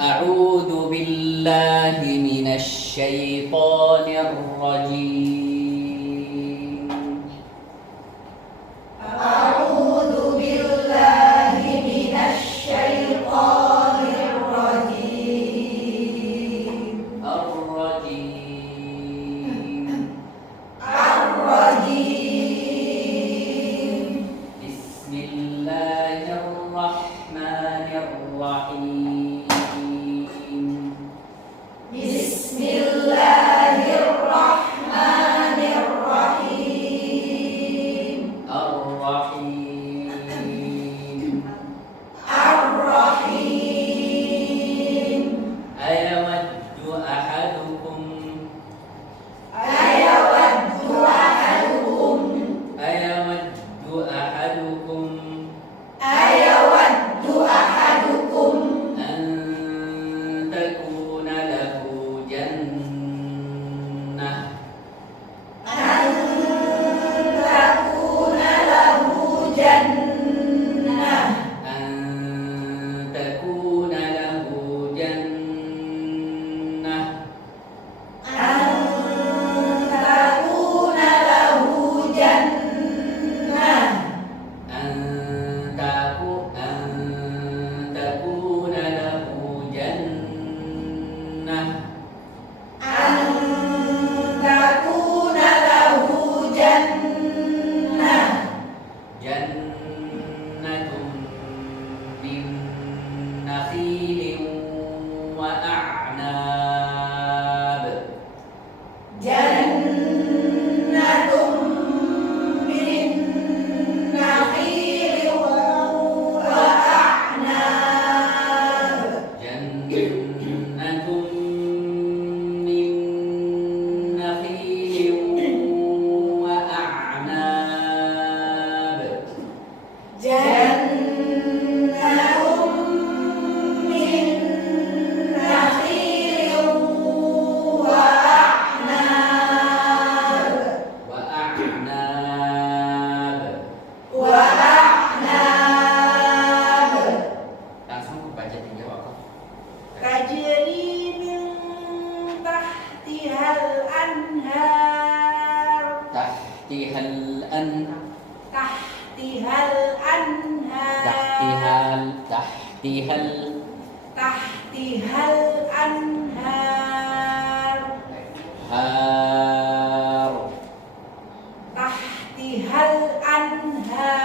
A'udzu billahi minasy syaithanir rajim. A'udzu billahi minasy syaithanir rajim. Ar-rajim. Bismillahirrahmanirrahim. Bismillahirrahmanirrahim. Ar-Rahim. Ar-Rahim. Ayawaddu ahadukum Ayawaddu ahadukum Ayawaddu ahadukum Ayawaddu ahadukum an takuna lahu jannah an takuna lahu jannah an takuna lahu jannah an takuna lahu jannah an takuna lahu jannah an takuna lahu jannah jannatun min nakhilin wa a'nab jannatum min nakhilin wa a'nab jannatun min nakhilin wa a'nab jannatum min nakhilin wa a'nab wa a'nab. wa a'nab Langsung baca 3 wakaf. tajri min tahtihal anhar Tahtihal an tahtihal anhar tahtihal tahtihal anhar har tahtihal anhar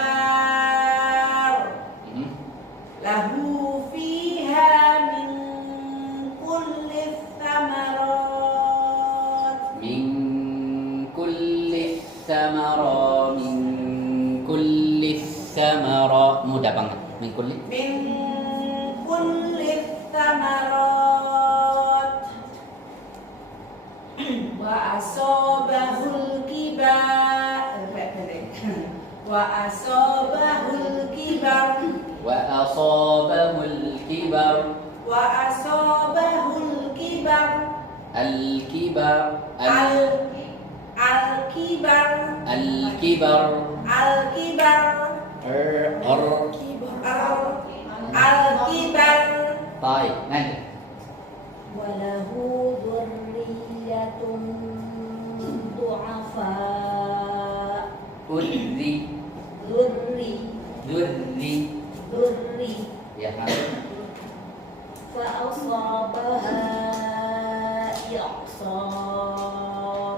lahu fiha min kulli thamarat min kulli thamara mudah banget min kulli thamarat wa asabahul kibar wa asabahul kibar wa asabahul kibar wa asabahul kibar al-kibar al-kibar al-kibar al-kibar al-kibar baik nanti walahu dzurriyyatun du'afa udri dzurri ya nanti fa asabaha i'sar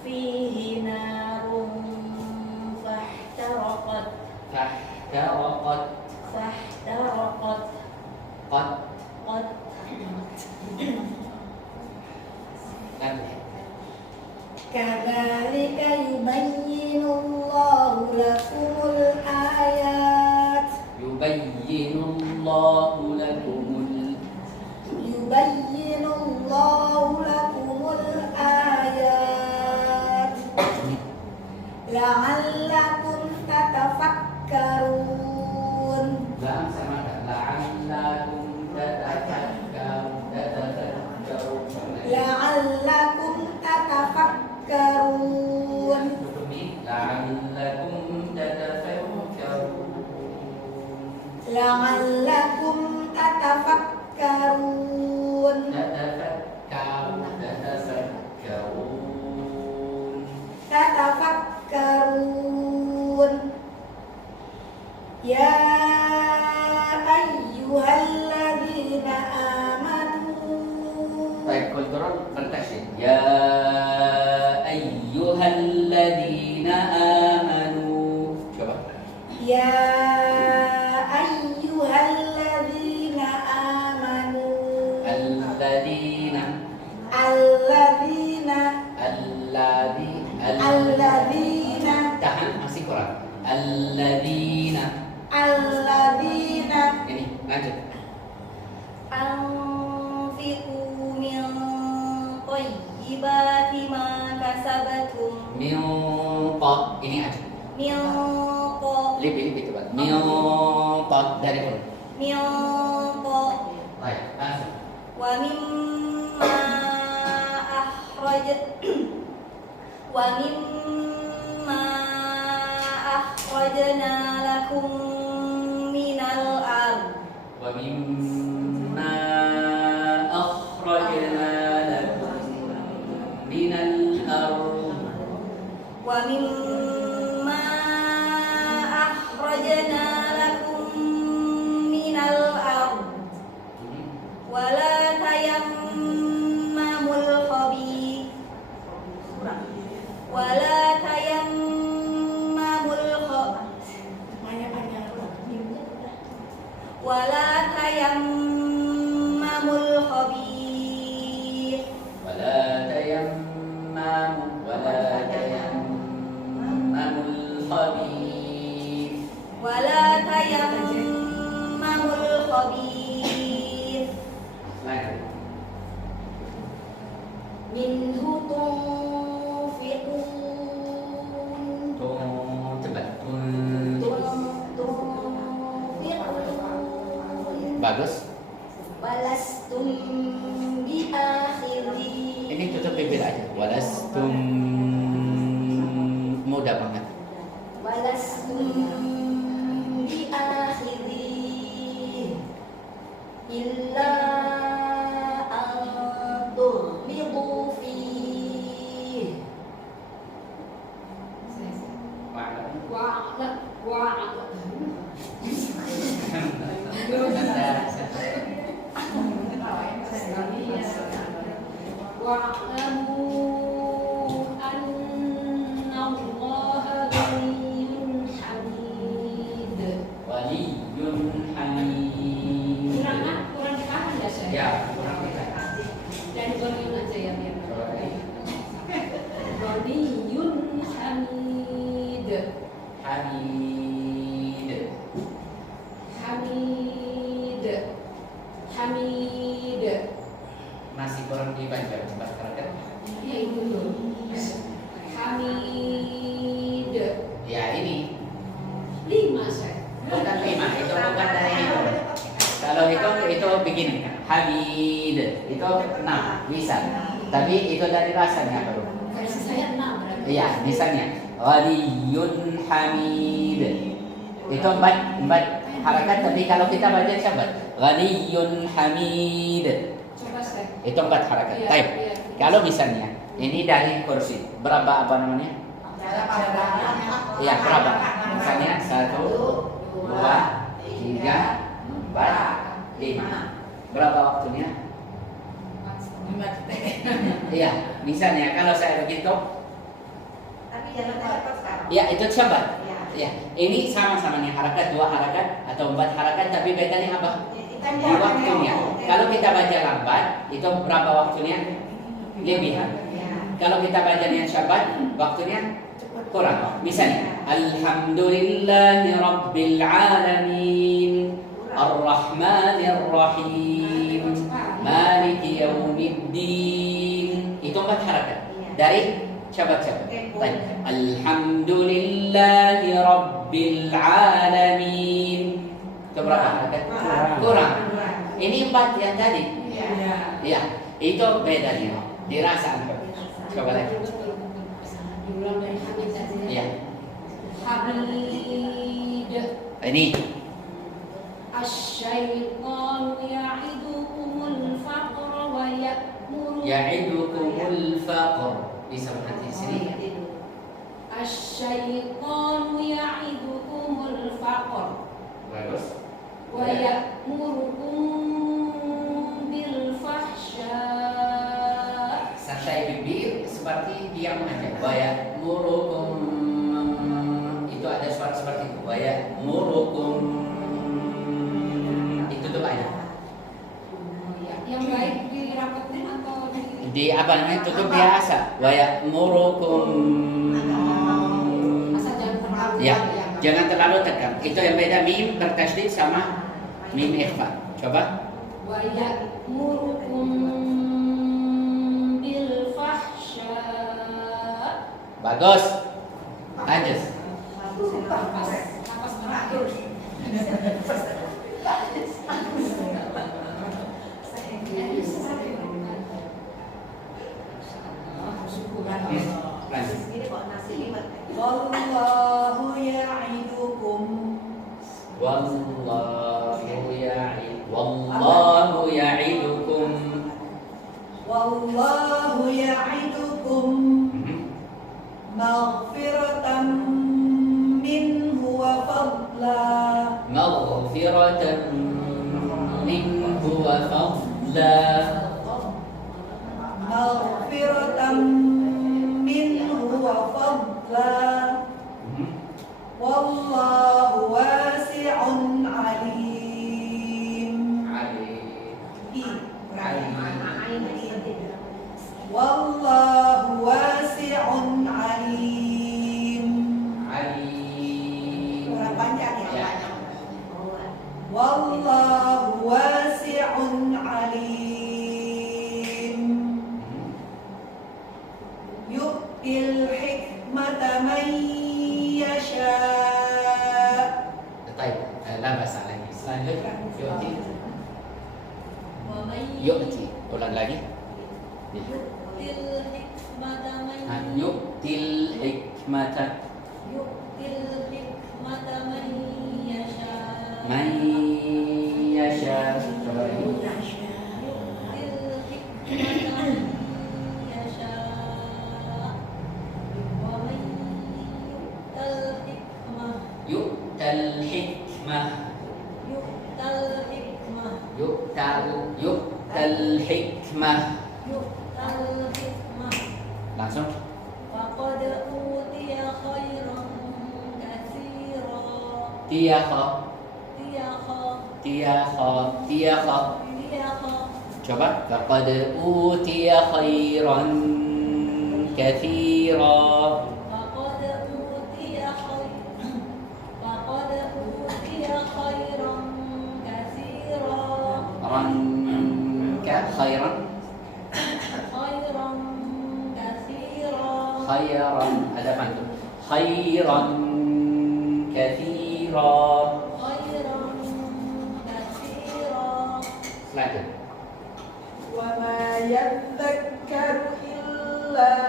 fihi narun fahtaraqat qad qad nanti kadzalika yubayyinu Allahu lakumul ayat yubayyinullahu lakumul ayat la'allakum tatafakkarun Lam sama la'allakum la'allakum tatafakkarun la'allakum tatafakkarun la'allakum tatafakkarun lanjut. Anfiqu min thayyibati ma kasabatum. Min qad ini aja. Min Lebih coba. Min qad dari pun. min Baik, langsung. wa mimma akhrajna lakum minal ard. Wa mimma akhrajna lakum minal ardh. Wa mimma akhrajna lakum minal ard. Wala tayammamul khabith. Wala tayammamul khabith. Wala tayammamul khabith. Wala tayammamul khabith. Wala tayammamul khabith. Lanjut. Minhu tunfiqun. Cepat. Tunfiqun. Bagus. Walastum biakhiri. Ini tutup bibir aja. Walastum, mudah banget. Walastum biakhiri illa an tughmidu fihi. Wa'lamu anna Allaha ghaniyyun hamid. Waliyun hamid. Kurang dipaham ya saya? Ya, kurang kita. Dan ghaniyun aja ya biar. Ghaniyun hamid. Hamid. Hamid. Hamid. Masih kurang dibaca cepat kan? Ya itu dulu. Hamid. Ya ini 5 saya. bukan 5, itu bukan dari itu. Kalau itu begini, Hamid itu 6 bisa. Tapi itu dari rasanya baru. Versi saya 6 berarti. Iya, misalnya Waliyun Hamid itu empat harakat, tapi kalau kita baca sahabat Waliyun Hamid Coba saya. itu 4 harakat. Iya, Baik. iya. Kalau misalnya ini dari kursi berapa apa namanya? Iya, berapa? Misalnya 1, 2, 3, 4, 5. Berapa waktunya? Iya, misalnya kalau saya begitu, Tapi jangan dapat sekarang. ya itu sahabat. Ya. Ya, ini sama-sama nih harakat 2 harakat atau 4 harakat, tapi bedanya apa? Di waktunya. Kalau kita baca lambat, itu berapa waktunya? Lebihan. Kalau kita baca dengan syabat, waktunya kurang. Misalnya, Alhamdulillahi Rabbil Alamin, Ar-Rahmanir Rahim, Maliki Yawmiddin. Itu 4 harakat dari syabat-syabat. Baik. Alhamdulillahi Rabbil Alamin. Itu berapa harakat? Kurang. Ini 4 yang tadi. Ya, itu bedanya. Dirasa antum. Coba lagi. Diulang dari Hamid tadi. Iya. Hamid. Ini Asy-syaitanu ya'idukumul faqra wa ya'muru. ya'idukumul faqr. Bisa berhenti sini. Asy-syaitanu ya'idukumul faqra Bagus. wa ya'murukum bil fahsya. Santai bibir seperti diam aja. Wa ya'murukum, itu ada suara seperti itu. Wa ya'murukum, itu doa ya. Yang baik dirapetin atau Di apa namanya? Tutup biasa. Wa ya'murukum. asal jangan terlalu Ya, jangan terlalu tegang. Itu yang beda mim bertasydid sama Mim ikhfa. Coba. Wa ya'murukum bil fahsya. Bagus. Lanjut. Napas terakhir. Lanjut. Ini kok nasi liwet. Wallahu ya'idukum Wallahu ya'idukum. Wallahu ya'idukum maghfiratan minhu wa fadla Maghfiratan minhu wa fadla. maghfiratan minhu wa fadla wallahu wasi'un alim. Wallahu wasi'un alim. Kurang panjang ya. Wallahu wasi'un alim. Yu'til hikmata man yasha. Baik, la masalah lagi. Selanjutnya yu'ti. Wa may Yu'ti. Ulang lagi. yu'til hikmata man Yu'til hikmata yu'til hikmata man yasha. man yasha. Coba lagi. Yu'til hikmata man yasha. Wa may yu'tal hikmah Yu'tal hikmah. yu'tal hikmah Yu'tal hikmah. yu'tal hikmah Langsung. faqad utiya khairan katsira. Tiyakha. Tiyakha Tiyakha. Tiyakha. tiyakha Coba. Laqad utiya khairan katsira. faqad utiya khairan katsira. Khairan Khairan katsira. khairan ada pantu. Khairan katsira. Khairan katsira. Lanjut. Wa ma yadhakkaru illa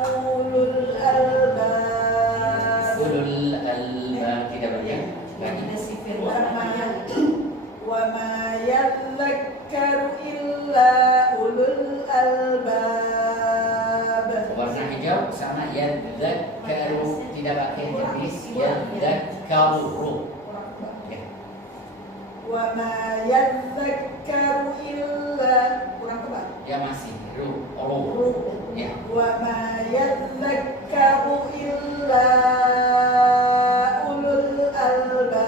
ulul albab. Ulul albab tidak banyak. Lanjut. Wa ma yadhakkaru illa ulul albab. Warna hijau sama yadzakkaru tidak pakai jenis yadzakkaru. Ya. Wa ma yadhakkaru illa kurang tebal. Ya masih ru. Ya. Wa ma yadhakkaru illa ulul albab.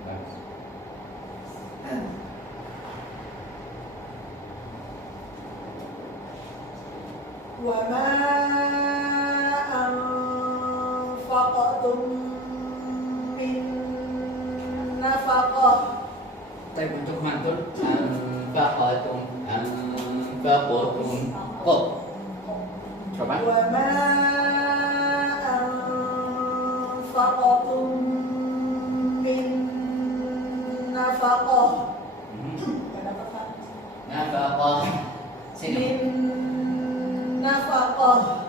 Bagus. Wa ma anfaqtum min nafaqah. Tapi untuk mantul anfaqatum kok. Coba. Wa ma anfaqtum min nafaqah. Nafaqah. Sini. Min nafaqah.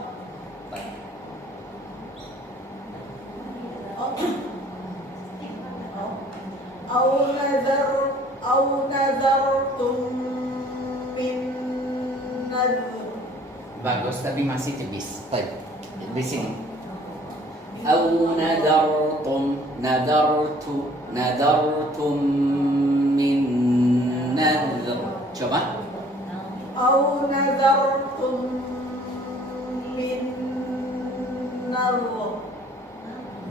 Au nazartum min nadr. Bagus tapi masih tipis. Baik. Di sini. Au nadartum min nadr. Coba. Au nazartum min nadr.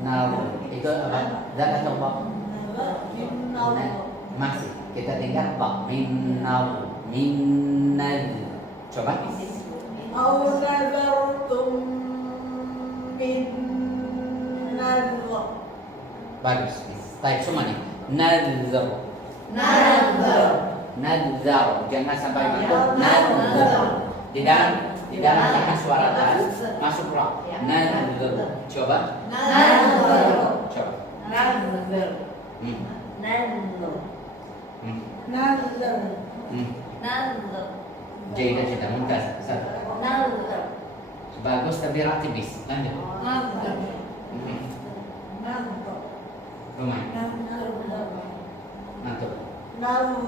Nar itu apa? Zat atau ba? Min nadr. Masih. Kita tinggal ba. Minnal. Coba. Au nazartum min nadhr. Bagus. Baik semuanya. Nadhr. Nadhr. Nadhr. Jangan sampai masuk. Nadhr. Di dalam tengah suara tas masuk ra. Nadhr. Coba. Nadhr. Coba. Nadhr. Hmm. Nadhr. Hmm. Nadhr. Hmm. Nadhr. Jaidah jaidah mumtaz. Satu. Nadhr. Bagus tapi ratibis. Lanjut. Nadhr. Hmm. Nadhr. Lumayan. Nadhr. Mantap. Nadhr.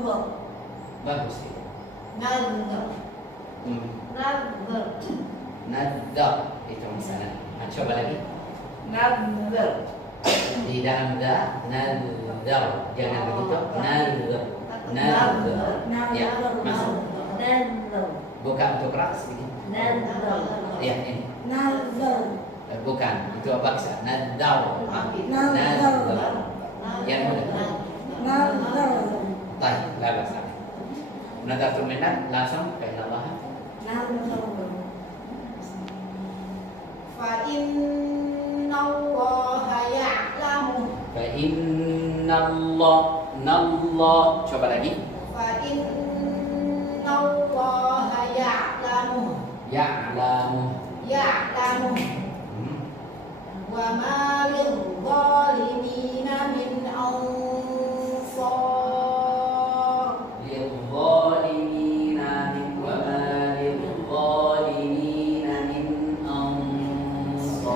Bagus. Nadhr. Hmm. Nadhr. Nadhr itu misalnya. Nah, coba lagi. Nadhr. Di dalam da nadhr. Jangan begitu. Nadhr. Nadhr. Ya, masuk. Nadhr. Buka untuk rak sedikit. Nadhr. Ya, ini. Nadhr. Bukan, itu baksa. Nadhr. Nadhr. Yang mudah. Nadhr. Baik, la basa. Nadhartu minna langsung ke Allah. Fa inna Allaha ya'lamu. Fa inna Allah. Coba lagi. Fa inna Allaha ya'lamu. Ya'lamu. Ya'lamu. Hmm. Wa ma lidh-dhalimina min ansar. Lidh-dhalimina min wa ma lidh-dhalimina min ansar.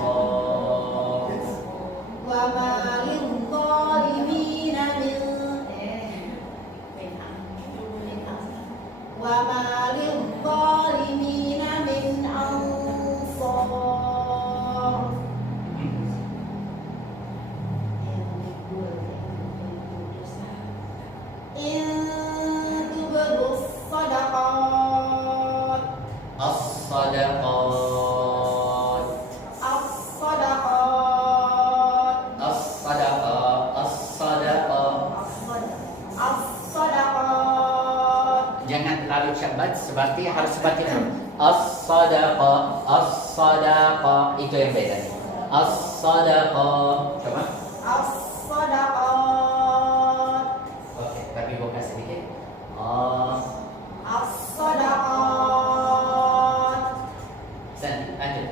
Wa ma lidh-dhalimina min wa ma lidh-dhalimina min ansar. In tubdu sadaqat As-sadaqat. as-sadaqat As-sadaqat. As-sadaqat. as-sadaqat Jangan terlalu cepat, seperti harus seperti itu. As-sadaqah, as-sadaqah itu yang beda. As-sadaqah. Coba. as-sadaqat Oke, tapi buka sedikit. as-sadaqat Lanjut.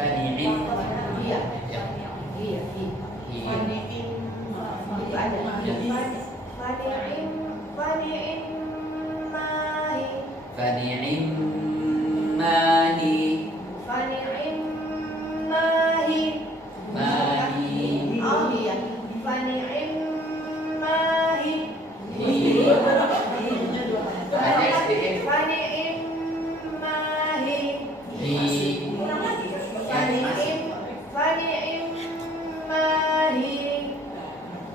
Fani'im. Iya. Ya. Iya. Iya. Itu ada. Fani'im mahi. Mahi. Oh iya. Ada sedikit. Hi.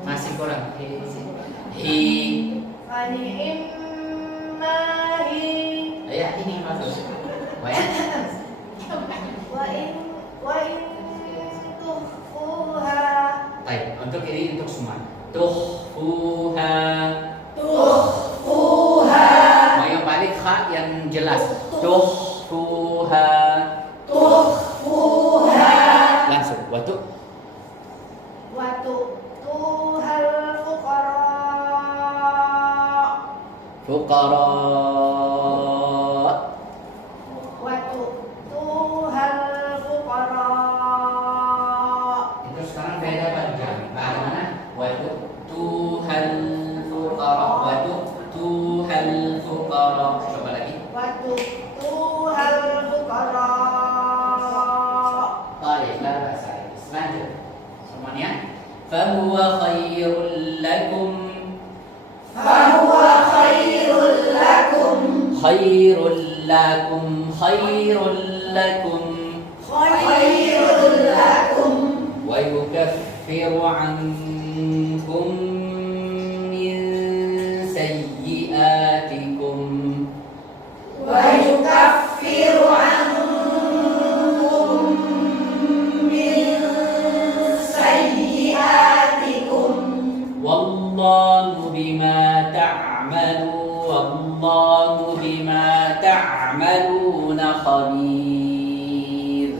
Masih kurang. Hi. Ya, ini masuk. Baik. Baik, untuk ini untuk semua. Tuhfuha. Mau yang balik kha yang jelas. Tuhfuha. Langsung. Waktu. Fuqara. Itu sekarang beda panjang. Bagaimana? Waktu Tuhan fuqara. Waktu Tuhan fuqara. Coba lagi. Baik, la ba'sa. Lanjut. Semuanya. Fahuwa khairul lakum. Khairul lakum. Wa yukaffiru ankum min sayyi'atikum. Wallahu bima ta'maluna khabir.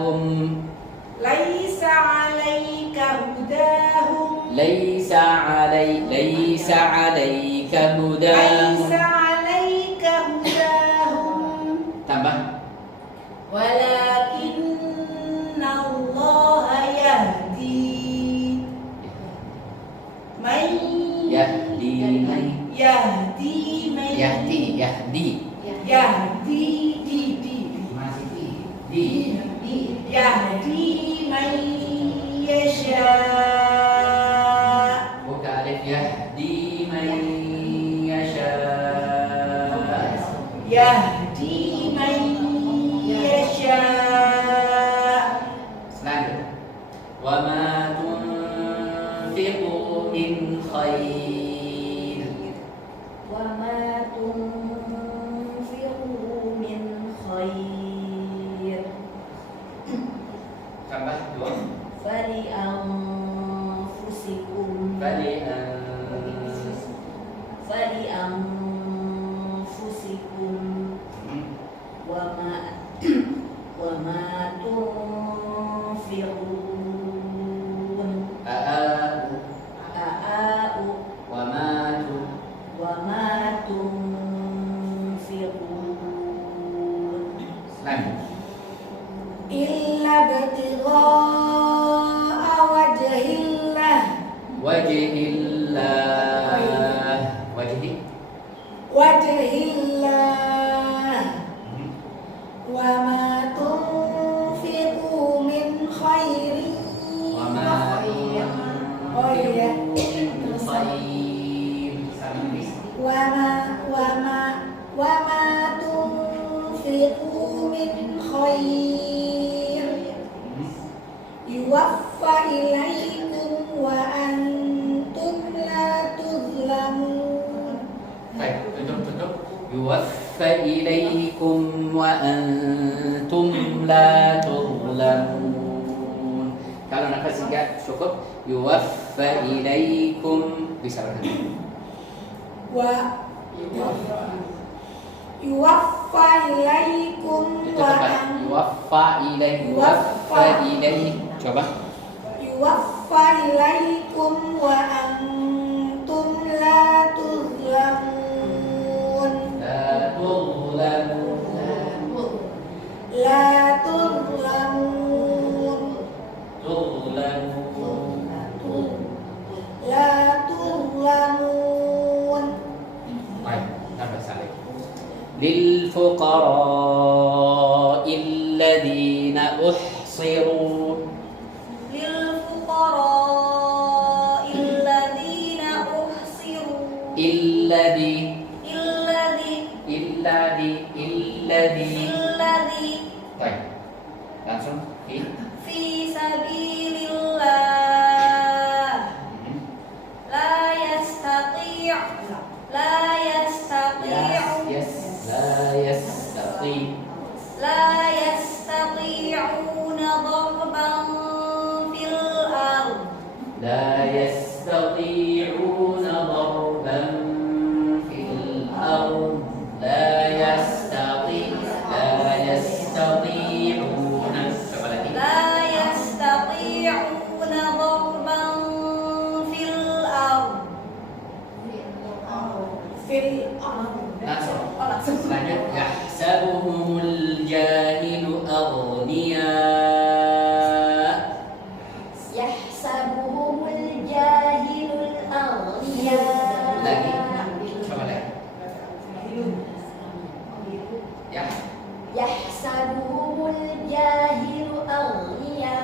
هداهم ليس عليك هداهم ليس عليك هداهم ليس عليك هداهم tambah ولكن الله يهدي من yahdi يهدي من yahdi يهدي masih di يهدي من يشاء buka alif yahdi man yasha يهدي من يشاء selanjutnya wa ma tunfiqu min khair وما تنفقوا من خير tambah dua فلأنفسكم فلأنفسكم وما وما تنفقون وما تنفقون selanjutnya إلا ابتغاء وجه الله wajhillah وجه الله وما تنفقوا من خير وما Oh iya. khair وما تنفقوا من خير يوفى إليكم وأنتم لا تظلمون. baik tutup yuwaffa ilaikum wa antum la tuzlamun. Kalau nafas singkat cukup yuwaffa ilaikum bisa berhenti. يوفى إليكم Itu tepat. Yuwaffa ilaikum. Coba. يوفى إليكم وأنتم لا تظلمون. La tuzlamun. لا تظلمون. Tuzlamun. لا تظلمون. Baik, tambah salih. للفقراء الذين أحصروا للفقراء الذين أحصروا الذي طيب langsung في سبيل الله لا يستطيعون ضربا في الأرض لا يستطيعون ضربا في الأرض لا يستطيعون لا يستطيعون ضربا في الأرض في الأرض. langsung lanjut yahsabuhumul jahilu aghniya يحسبهم الجاهل الأغنياء lagi coba lagi ya يحسبهم الجاهل أغنياء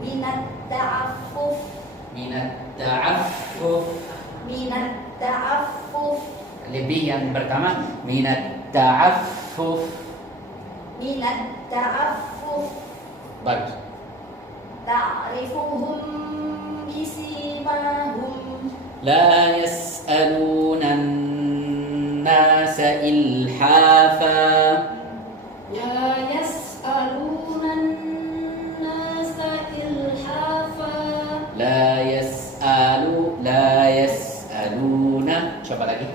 من التعفف minat ta'affuf lebih yang pertama minat ta'affuf bagus تعرفهم بسيماهم la yas'aluna an-nasa ilhafa لا يسألون الناس إلحافا la yas'aluna coba lagi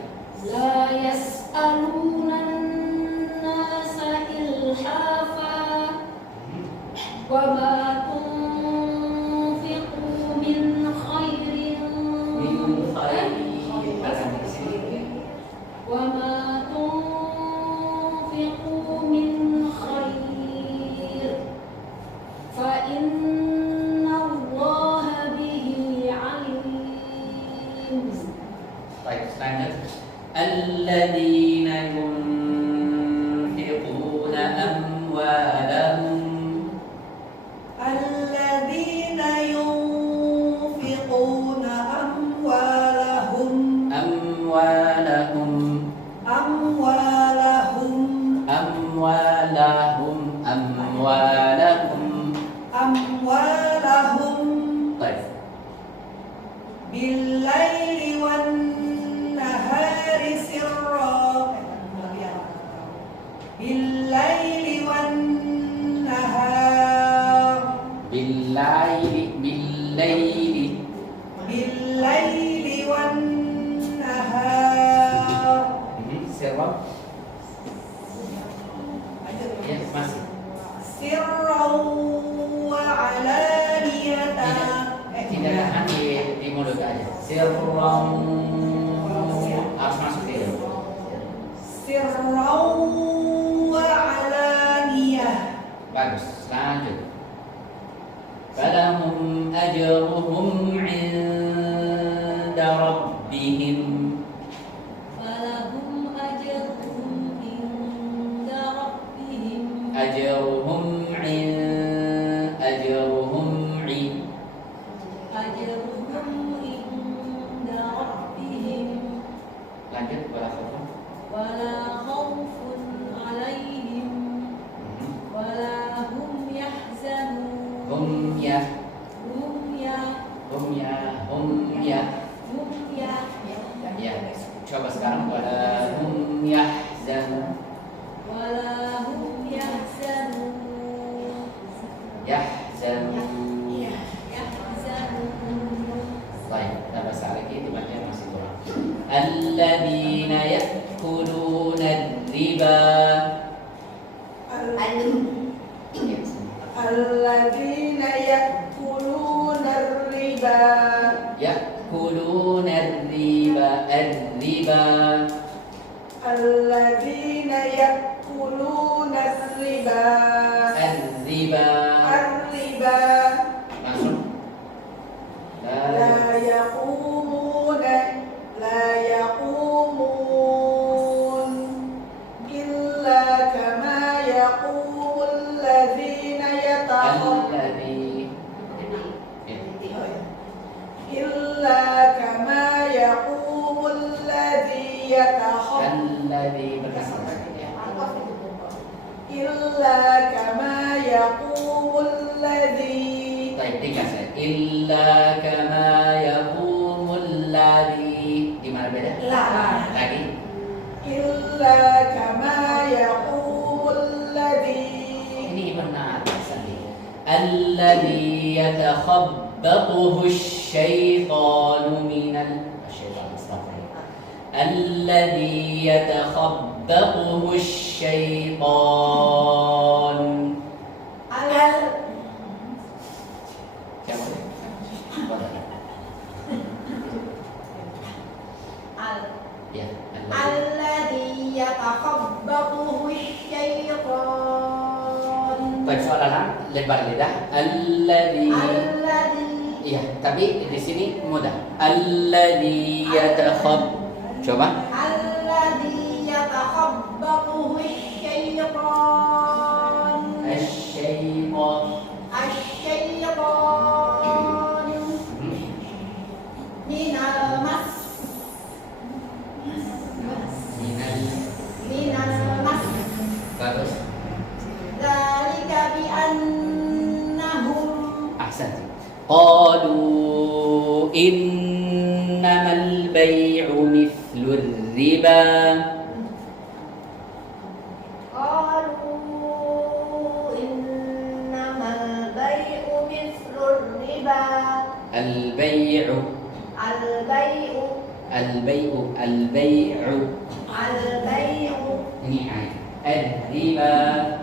لا يسألون الناس إلحافا وما تنفقوا من خير وما تنفقوا من خير فإن الله به عليم. Baik, lanjut. Alladzina yunfiquna amwalahum الذين ينفقون أموالهم amwalahum أموالهم amwalahum amwalahum. أموالهم Baik. بالليل والنهار سرا بالليل والنهار Billaili بالليل والنهار sirra. Ya, masih. سرا وعلانية Tidak tahan di mulut aja. Sirram harus masuk dia. سرا وعلانية. Bagus. Lanjut. Falahum ajruhum 'inda rabbihim. فلهم أجرهم عند ربهم Ajruhum 'in ajruhum 'in. أجرهم عند ربهم Lanjut wala khaufun. ولا خوف عليهم ولا هم يحزنون Hum ya هم يا hum ya hum ya. هم يا Ya. Coba sekarang wala hum yahzanun. ولا هم يحزنون Yahzanun. يحزنون. Baik, kita bahasa lagi dibaca masih kurang. Alladzina ya'kuluna riba. الذين يأكلون الربا Ya'kuluna riba ar-riba. الذين يأكلون الربا Ar-riba. الربا Langsung. لا يقومون إلا كما يقوم الذين Alladzi. إلا كما يقوم الذي Alladzi berkasar. إلا كما يقوم الذي Baik, tiga saya. Illa kama yaqumul ladzi. Di mana beda? لا Lagi. إلا كما يقوم الذي Ini benar Sandi. Alladzi yatakhabbathu asy-syaitanu minal asyaitan. Astagfirullah. Alladzi yatakhabbathu asy-syaitan. Siapa? Boleh. Ya, alladzi. الذي يتخبطه الشيطان. Baik, soalan lebar lidah. Alladzi. الذي Iya, tapi di sini mudah. Alladzi Coba. الذي يتخبطه الشيطان. Asy-syaitan. الشيطان من المس من المس Bagus. ذلك بأنهم Ahsanti. Qalu innamal bay'u mithlur riba. قالوا إنما البيع مثل الربا. Al-bay'u. البيع Ini Ini ayat. Al-riba.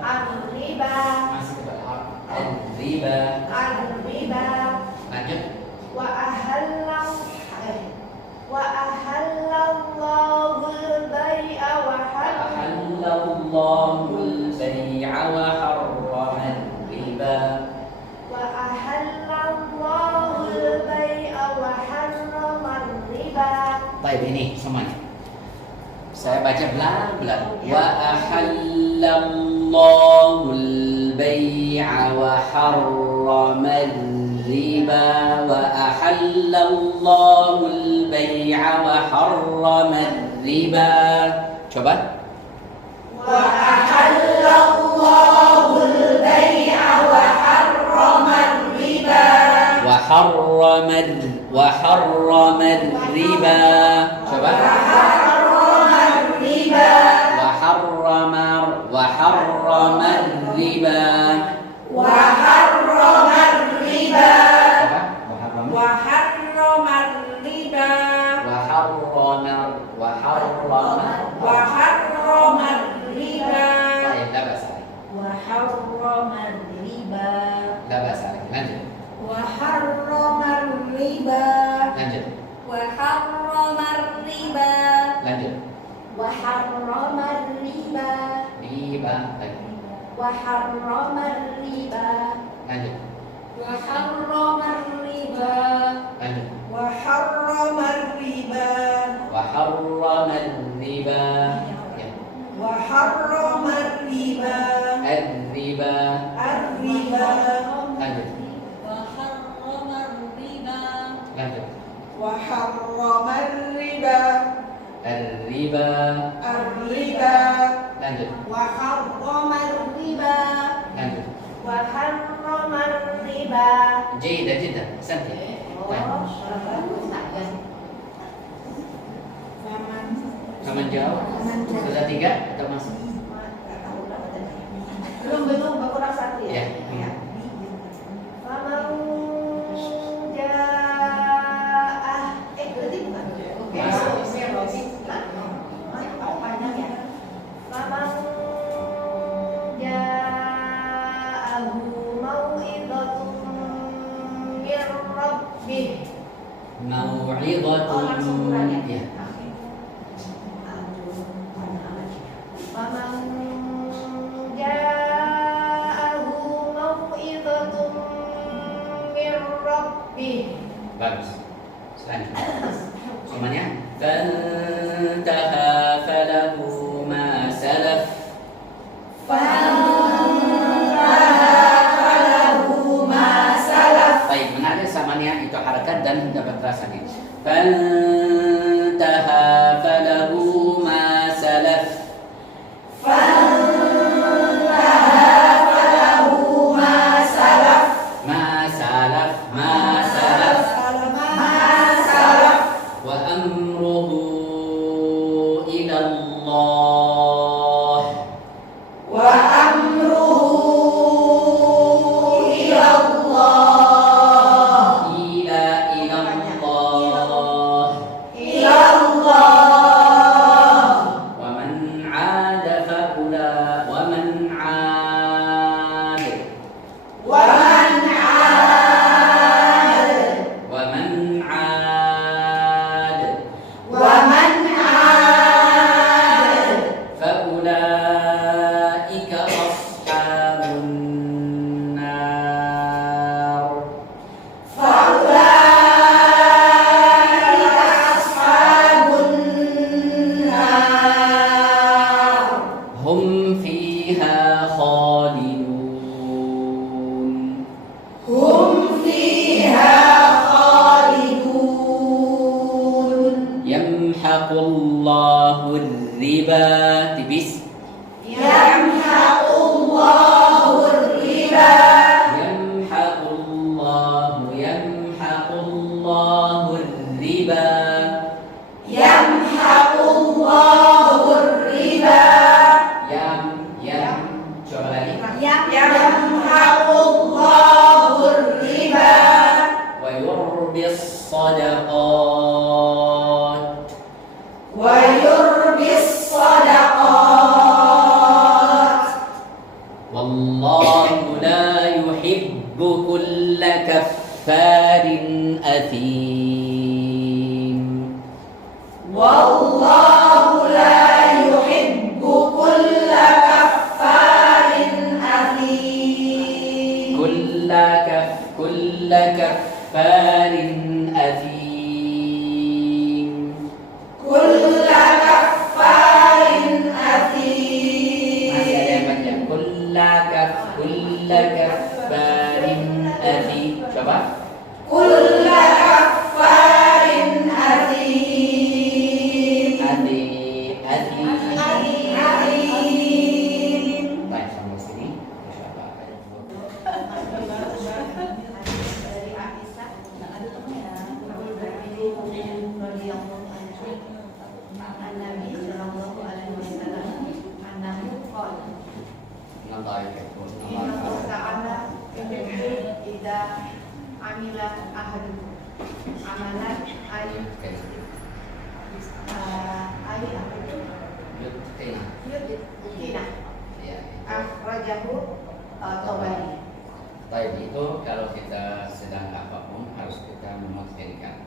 الربا Masih kepada harf. Al-riba. البيع وحرم الربا. وأحل الله البيع وحرم الربا. Baik, ini semuanya. Saya baca pelan-pelan. Wa ahallallahu al-bai'a wa harrama al-riba. Wa ahallallahu al-bai'a wa harrama al-riba. Coba. وأحل الله البيع وحرم الربا. وحرم الربا. Coba. وحرم الربا. وحرم الربا. Apa? وحرم وحرم الربا. Baik, لا بأس عليك. وحرم الربا. لا بأس عليك. lanjut. وحرم الربا. lanjut. وحرم الربا. lanjut. وحرم الربا. Riba lagi. وحرم الربا. lanjut. وحرم الربا. lanjut. وحرم الربا وحرم الربا. Ya. وحرم الربا الربا. الربا lanjut. وحرم الربا lanjut. وحرم الربا الربا. الربا lanjut. وحرم الربا. lanjut. وحرم الربا. جيدة جدا. أحسنتي. Sama jawab. Sudah 3 atau masih? Belum kurang satu Ya. ya. Faman ja'ah berarti bukan. Panjang ya. Faman ja'ahu mau'izatun min rabbih. Mau'izatun. Ya. Faman ja'ahu mau'izatun min rabbih. Bagus. Selanjutnya. Semuanya. Fantaha falahu ma salaf. Baik, menarik samanya itu harakat dan dapat rasanya. Fantaha falahu ma salaf. ما سلف وأمره إلى الله. إلى الله. ومن عاد فأولئك ومن عاد فأولئك أصحاب النار. هم فيها خالدون. يمحق الله الربا. Tipis. يمحق الله الربا. Coba lagi. ويربي الصدقات. والله لا يحب كل كفار أثيم. والله لا يحب كل كفار kaffarin athim. Kulla kaffarin athim. Masih ada yang baca kulla kaffarin athim. Coba. Kulla kaffarin athim. Athim. Athim. Baik, sampai sini. Insyaallah. Dari Aisyah An-Nabi sallallahu alaihi wasallam annahu qala Nampak ya. inna ta'ala idza amila ahadukum amalan ay apa itu yutina Ya. akhrajahu Tabari. Baik, itu kalau kita sedang apapun harus kita memaksinkan.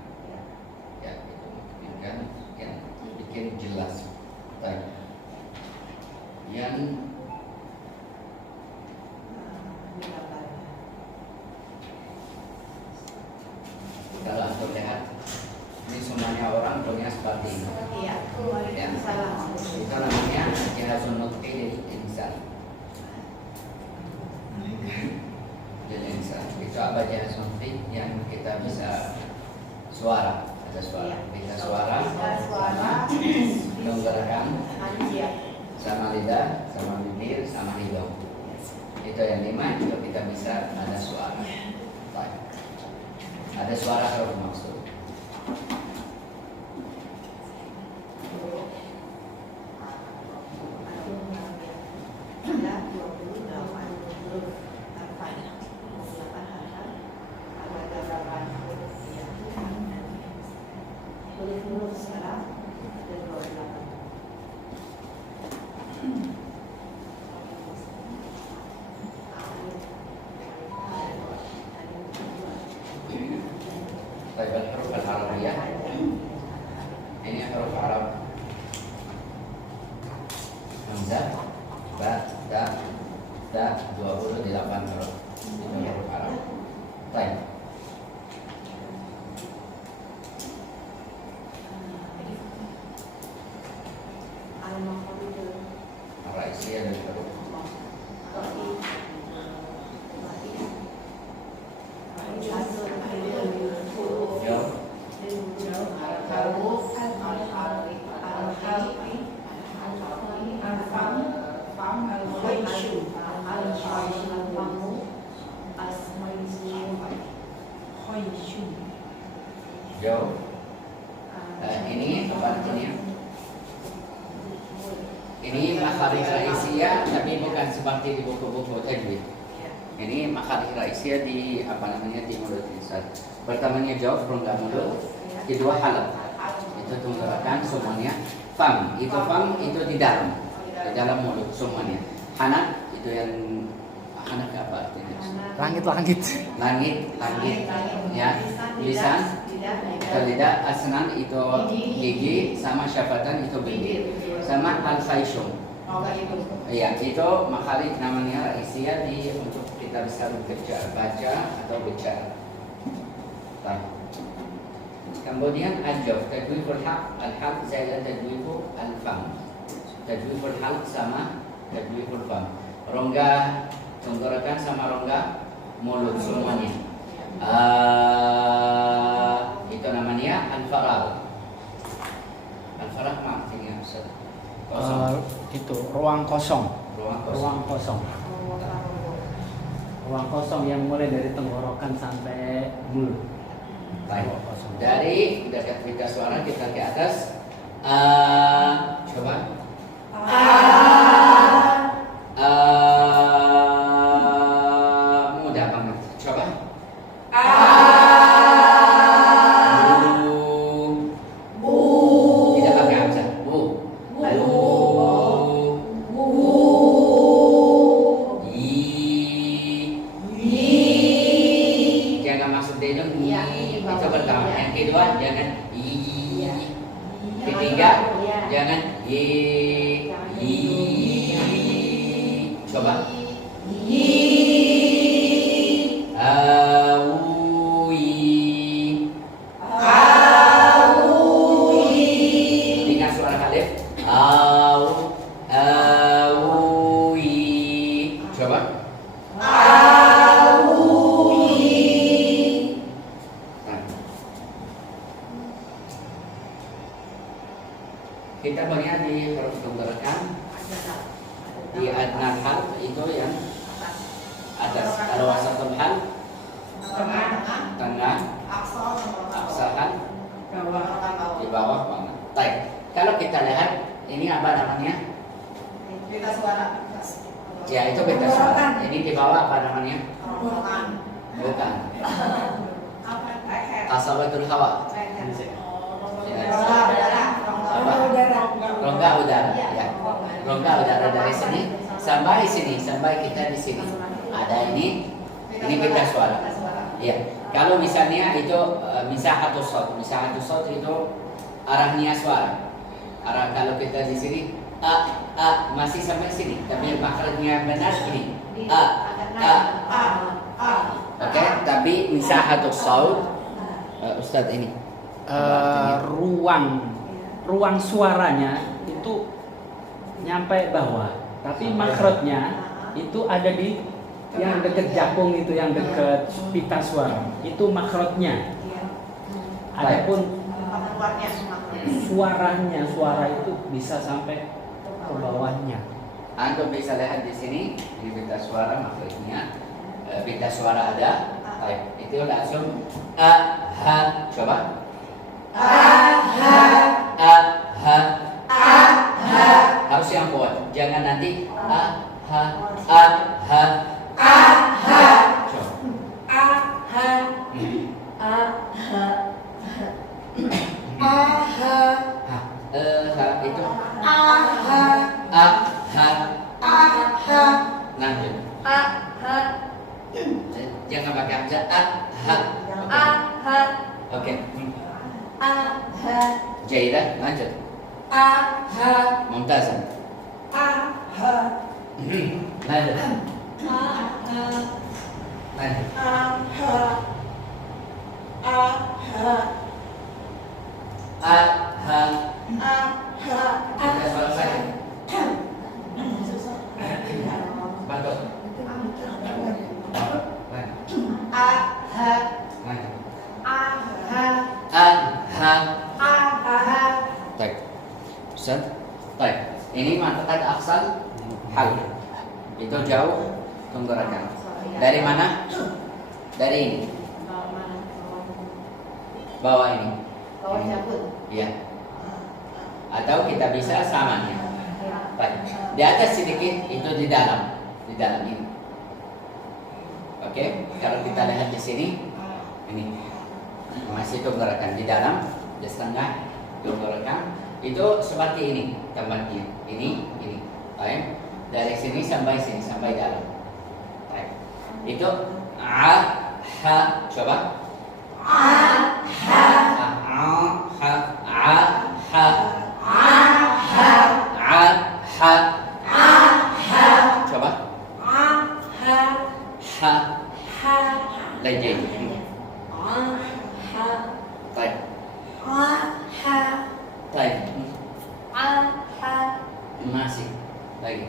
Ya, itu memaksinkan yang bikin jelas. Baik. Yang kalau antum lihat ini semuanya orang punya seperti ini. Iya, Waalaikumsalam. Itu namanya jihazun nutqi lil insan. Lil insan. Itu apa jihazun nutqi yang kita bisa suara, ada suara. Kita suara, menggerakkan sama lidah, sama bibir, sama hidung. Itu yang 5 itu kita bisa ada suara. Baik. Ada suara huruf maksud. Ada 28 huruf harfan, 28 harfan, ada 8 huruf ya. Huruf sekarang ada 28. Baik, huruf al-Arabiyah. Ini huruf Arab. Hamzah, ba, ta, 28 huruf. Itu huruf Arab. Baik. Raisiyah dan huruf. Jauh. Jauh. Ini apa artinya? Ini makharij raisiyah tapi bukan seperti di buku-buku tajwid. Ini makharij raisiyah di apa namanya di mulut insan. Pertamanya jauh rongga mulut, kedua halaq. Itu tenggorokan semuanya. Fam itu di dalam mulut semuanya. Hanak itu yang hanak apa artinya? Langit ya. Lisan lidah, asnan itu gigi, sama syafatan itu bibir, sama al-khayshum. Iya, itu makharij namanya raisiyah di untuk kita bisa baca atau bicara. Baik. Kemudian al-jawf, tajwidul haq, al-haq zaidah tajwidul al-fam. Tajwidul haq sama tajwidul fam. Rongga tenggorokan sama rongga mulut semuanya. Itu namanya al-farag. Al-farag artinya kosong. Itu ruang kosong. Ruang kosong. Ruang kosong yang mulai dari tenggorokan sampai mulut. Baik. Dari kita suara kita ke atas. Coba. Mudah banget. Coba. Bu. Tidak pakai hamzah. Bu. Jangan masuk di dalam. Itu pertama. Yang kedua jangan ketiga jangan coba Coba. Abuhi. Nah. Kita melihat di huruf tunggakan di adnan hal itu yang atas. Kalau wasatul hal tengah, aksar hal di bawah mana? Baik. Kalau kita lihat ini apa namanya? Beta suara. Ya itu beta suara. Ini di bawah apa namanya? Bukan. Kasawatul hawa. Rongga udara. Ya. Rongga udara dari sini sampai sini, sampai kita di sini. Ada ini beta suara. Ya. Kalau misalnya itu misahatus saut itu arahnya suara. Arah kalau kita di sini masih sampai sini, tapi makhrajnya benar ini. Oke, tapi misahatus saut Ustadz ini ruang suaranya itu nyampe bawah, tapi makhrajnya itu ada di yang dekat jakung itu, yang dekat pita suara itu makhrajnya. Adapun suara itu bisa sampai ke bawahnya. Antum bisa lihat di sini di pita suara makhrajnya. Pita suara ada. Baik, itu langsung coba. Harus yang kuat. Jangan nanti itu lanjut. Jangan pakai hamzah. Oke. Jaidah, lanjut. Mumtaz. Lanjut. Lanjut. Kita selesai. Bagus. Baik. Ustaz. Baik. Ini mantap aksal hal. Itu jauh tenggorokan. Dari mana? Dari ini. Bawah ini. Bawah cabut. Iya. Atau kita bisa samanya. Baik. Di atas sedikit itu di dalam ini. Oke, kalau kita lihat di sini, ini masih tenggorokan di dalam, di setengah tenggorokan itu seperti ini tempatnya. Ini. Baik. Dari sini sampai dalam. Baik. Itu coba. Coba. Lanjut. Baik. Baik. Masih. Lagi.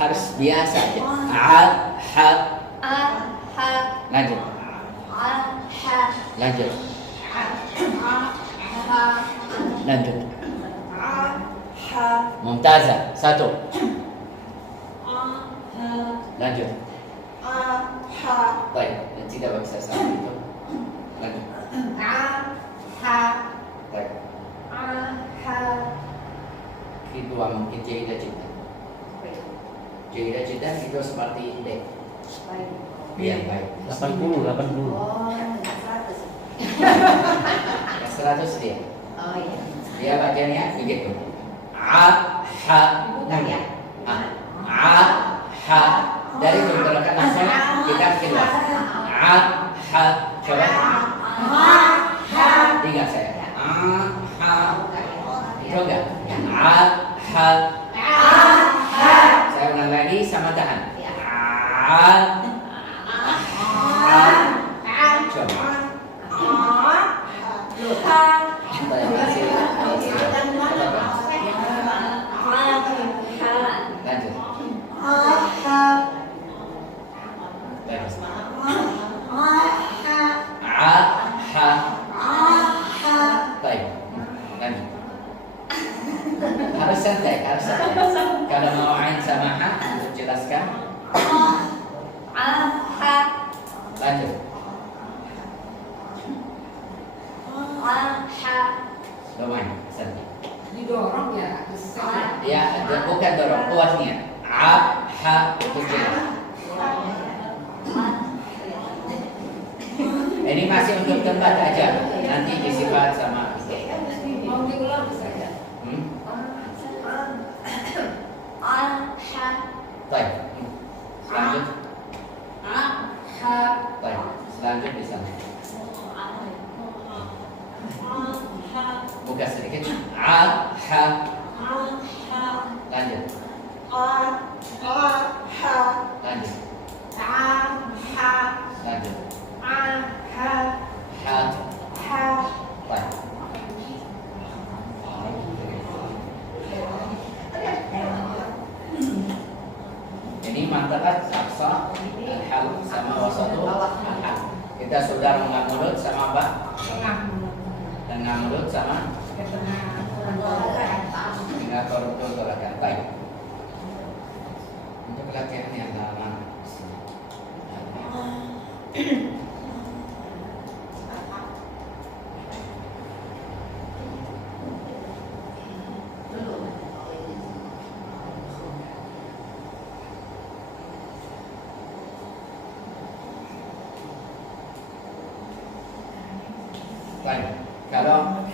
Harus biasa aja. Lanjut. Lanjut. Lanjut. Mumtazah. Satu. Lanjut. Baik, tidak bisa sama itu. Lanjut. Baik. Kedua mungkin jaidah jiddan. Jaidah jiddan itu seperti D. Iya, baik. 80. Ya, 100 dia. Oh iya. Dia bacanya begitu. Dari tenggorokan langsung kita keluar. Coba. Tinggal saya. Itu enggak. Saya ulang lagi sama tahan. Coba. harus kalau mau ain sama ha untuk jelaskan. Lanjut. Lumayan, Santi. Didorong ya. Ya, bukan dorong, kuatnya. Ha itu jelas. Ini masih untuk tempat aja. Nanti disifat sama. Mau diulang saja. Baik. Lanjut. Baik. Lanjut di sana. Buka sedikit. Lanjut. Lanjut. Lanjut. Baik. Ini mantakat aksa al-hal sama wasatu al-hal. Kita sudah mengang mulut sama apa? Tengah mulut sama tengah koruptor tolakan. Baik. Untuk latihan yang lama. Baik. Kalau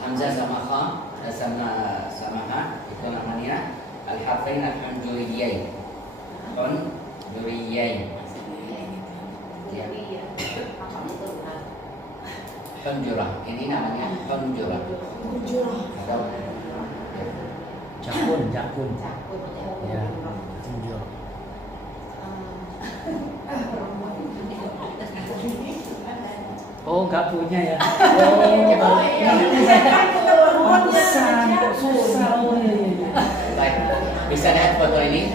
Hamzah sama kha sama ha itu namanya al-harfain al-hunjuriyain. Hunjuriyain. Ya. Hunjurah. Ini namanya hunjurah. Atau Jakun. Ya, jujur. Oh, nggak punya ya? Oh, pantesan kok susah. Oh, iya. baik. Bisa lihat foto ini?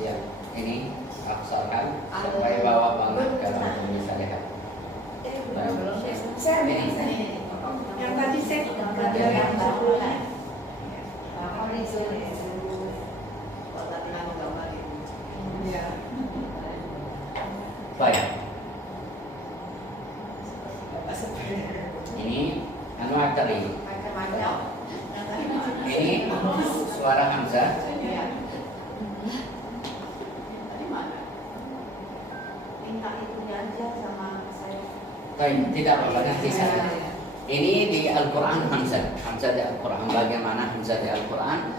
Ya, ini aksakan sampai bawah banget kalau bisa lihat. Yang tadi saya Baik. Ini anu tadi. Ini suara Hamzah. Baik, tidak apa-apa nanti saja. Ini di Al-Quran Hamzah. Hamzah di Al-Quran. Bagaimana Hamzah di Al-Quran?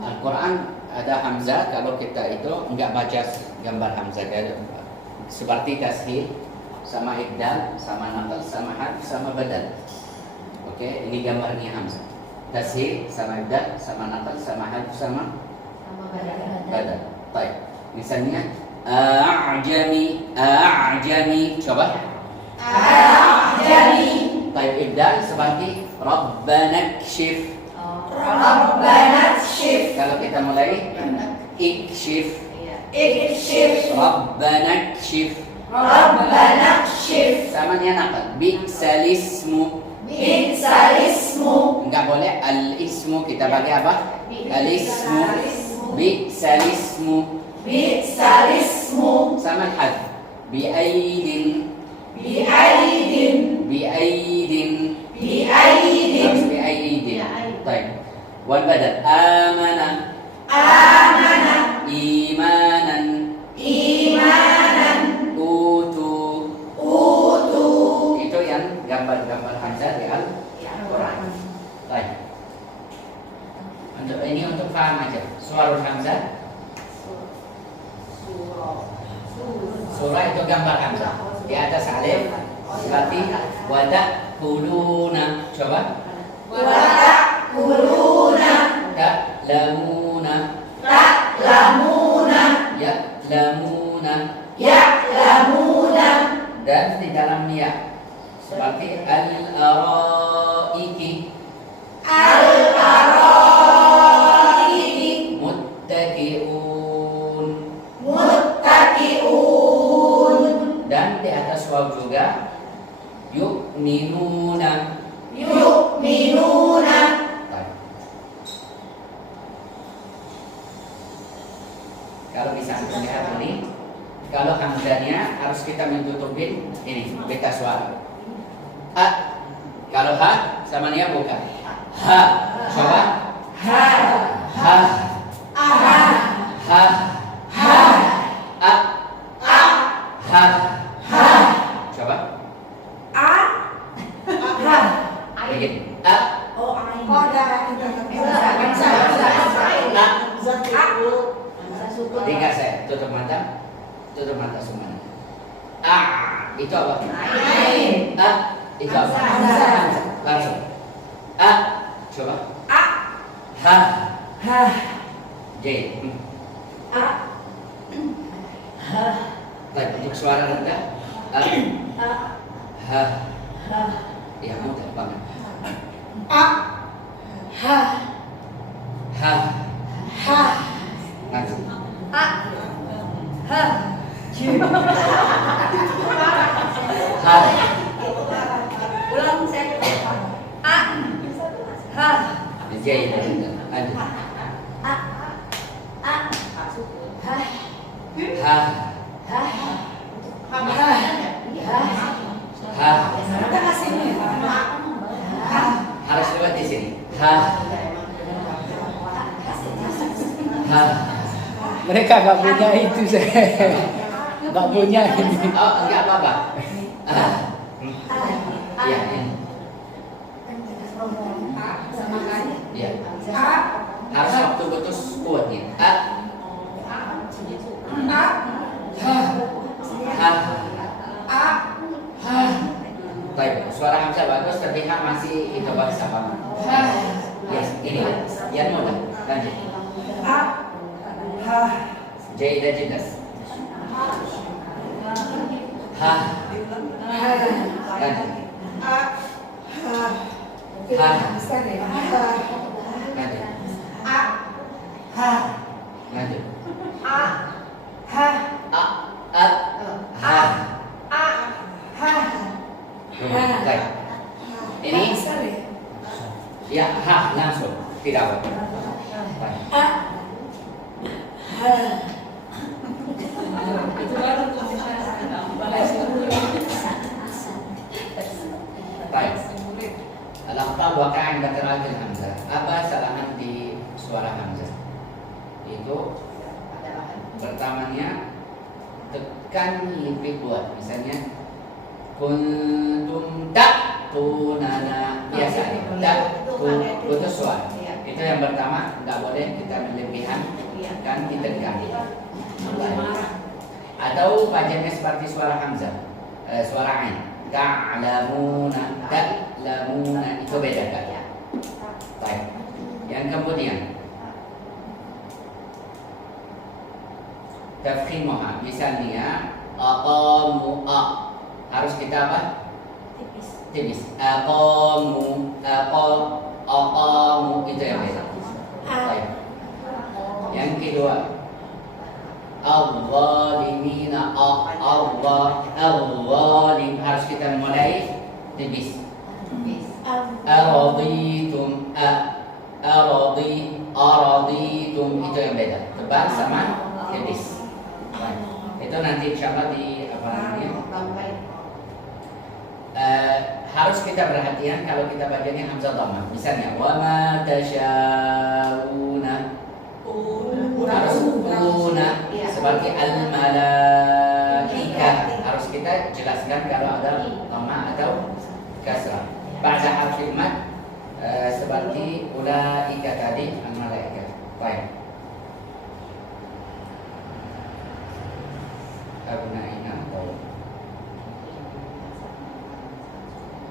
Al-Quran ada Hamzah. Kalau kita itu enggak baca gambar Hamzah, seperti tashil, sama ibdal, sama naqal, sama had, sama badal. Oke, ini gambarnya Hamzah. Tashil, sama ibdal, sama naqal, sama had, sama badal. Baik. Misalnya a'jami, coba. A'jami. Baik, ibdal seperti Rabbana kshif. Kalau kita mulai ikshif. Rabbana kshif. Samanya naqal. Bi'salismu. Enggak boleh al-ismu, kita pakai apa? Al-ismu. Bi'salismu. Sama had. Bi'aidin. Harus bi'aidin. Baik. Wal badal. Amana. Imanan. Utu. Itu yang gambar-gambar Hamzah di Al-Quran. Baik. Untuk ini untuk paham aja. Suarul Hamzah. Surah itu gambar Hamzah. Di atas alif seperti wadak kuluna. Coba. Ya'lamuna. Dan di dalam ya seperti al-araiki. Muttaqi'un. Dan di atas waw juga yu'minun. yu'minuna. Baik. Kalau bisa lihat ini, kalau hamzahnya harus kita mentutupin ini beta suara. A. Kalau ha sama dia bukan. Ha. Coba. Ha. Ha. Aha. Ha. Ha. A. A. Ha. Ha. Coba. A. Ha. Dikit. A. Oh, ada Tiga saya tutup mata. Tutup mata semuanya. A. Itu apa? Ain. A. Itu apa? Hamzah. Langsung. A. Coba. A. Ha. Ha. J. A. Ha. Baik, untuk suara rendah. A. A. Ha. Ha. Ya, mudah banget. A. Ha. Ha. Ha. Langsung. A. Ha. Ha. Ulang saya. A. Ha. J itu rendah. Lanjut. A. A. Ha. Ha. Ha. Ha. Ha. Kita kasih ini. Ha. Harus lewat di sini. Ha. Ha. Mereka nggak punya itu saya. Nggak punya ini. Oh, enggak apa-apa. Ah. Iya, iya. Sama kali. Iya. A. Harus waktu betul kuatnya. A. A. Ha. A. Ha. Baik, suara hamzah bagus, tapi ha masih itu bahasa banget. Yes, ini. Yang mudah. Lanjut. A. Ha. J dan jelas. Ha. Lanjut. A. Ha. Ha. Besar ya. Ha. Lanjut. A. Ha. Lanjut. A. Ha. A. A. Ha. A. Ha. Baik. Ini Besar ya. ya ha langsung tidak apa. Baik. A. Ha. Itu baru Baik. Al-akhta waqa'an batratil hamzah. Apa salahan di suara hamzah? Itu pertamanya tekan lebih kuat. Misalnya kuntum ta'tunana biasa tak putus suara. Itu yang pertama, enggak boleh kita berlebihan kan ditekan. Atau bacanya seperti suara hamzah, suara ain. Ta'lamuna, ta'lamuna itu beda kan? Baik. Yang kemudian tafkhimuha, misalnya aqamu a harus kita apa? Tipis. Aqamu, aqamu itu yang beda. Baik. Yang kedua al-zalimina al-zalim harus kita mulai tipis. Araditum araditum itu yang beda. Tebal sama tipis. Baik. Itu nanti insyaallah di apa namanya? Harus kita perhatian kalau kita bacanya hamzah dhammah. Misalnya wa ma tasyauna harus una seperti al-malaika harus kita jelaskan kalau ada dhamma atau kasrah. Pada harfi mad seperti ulaika tadi al-malaika. Baik. Abnaina atau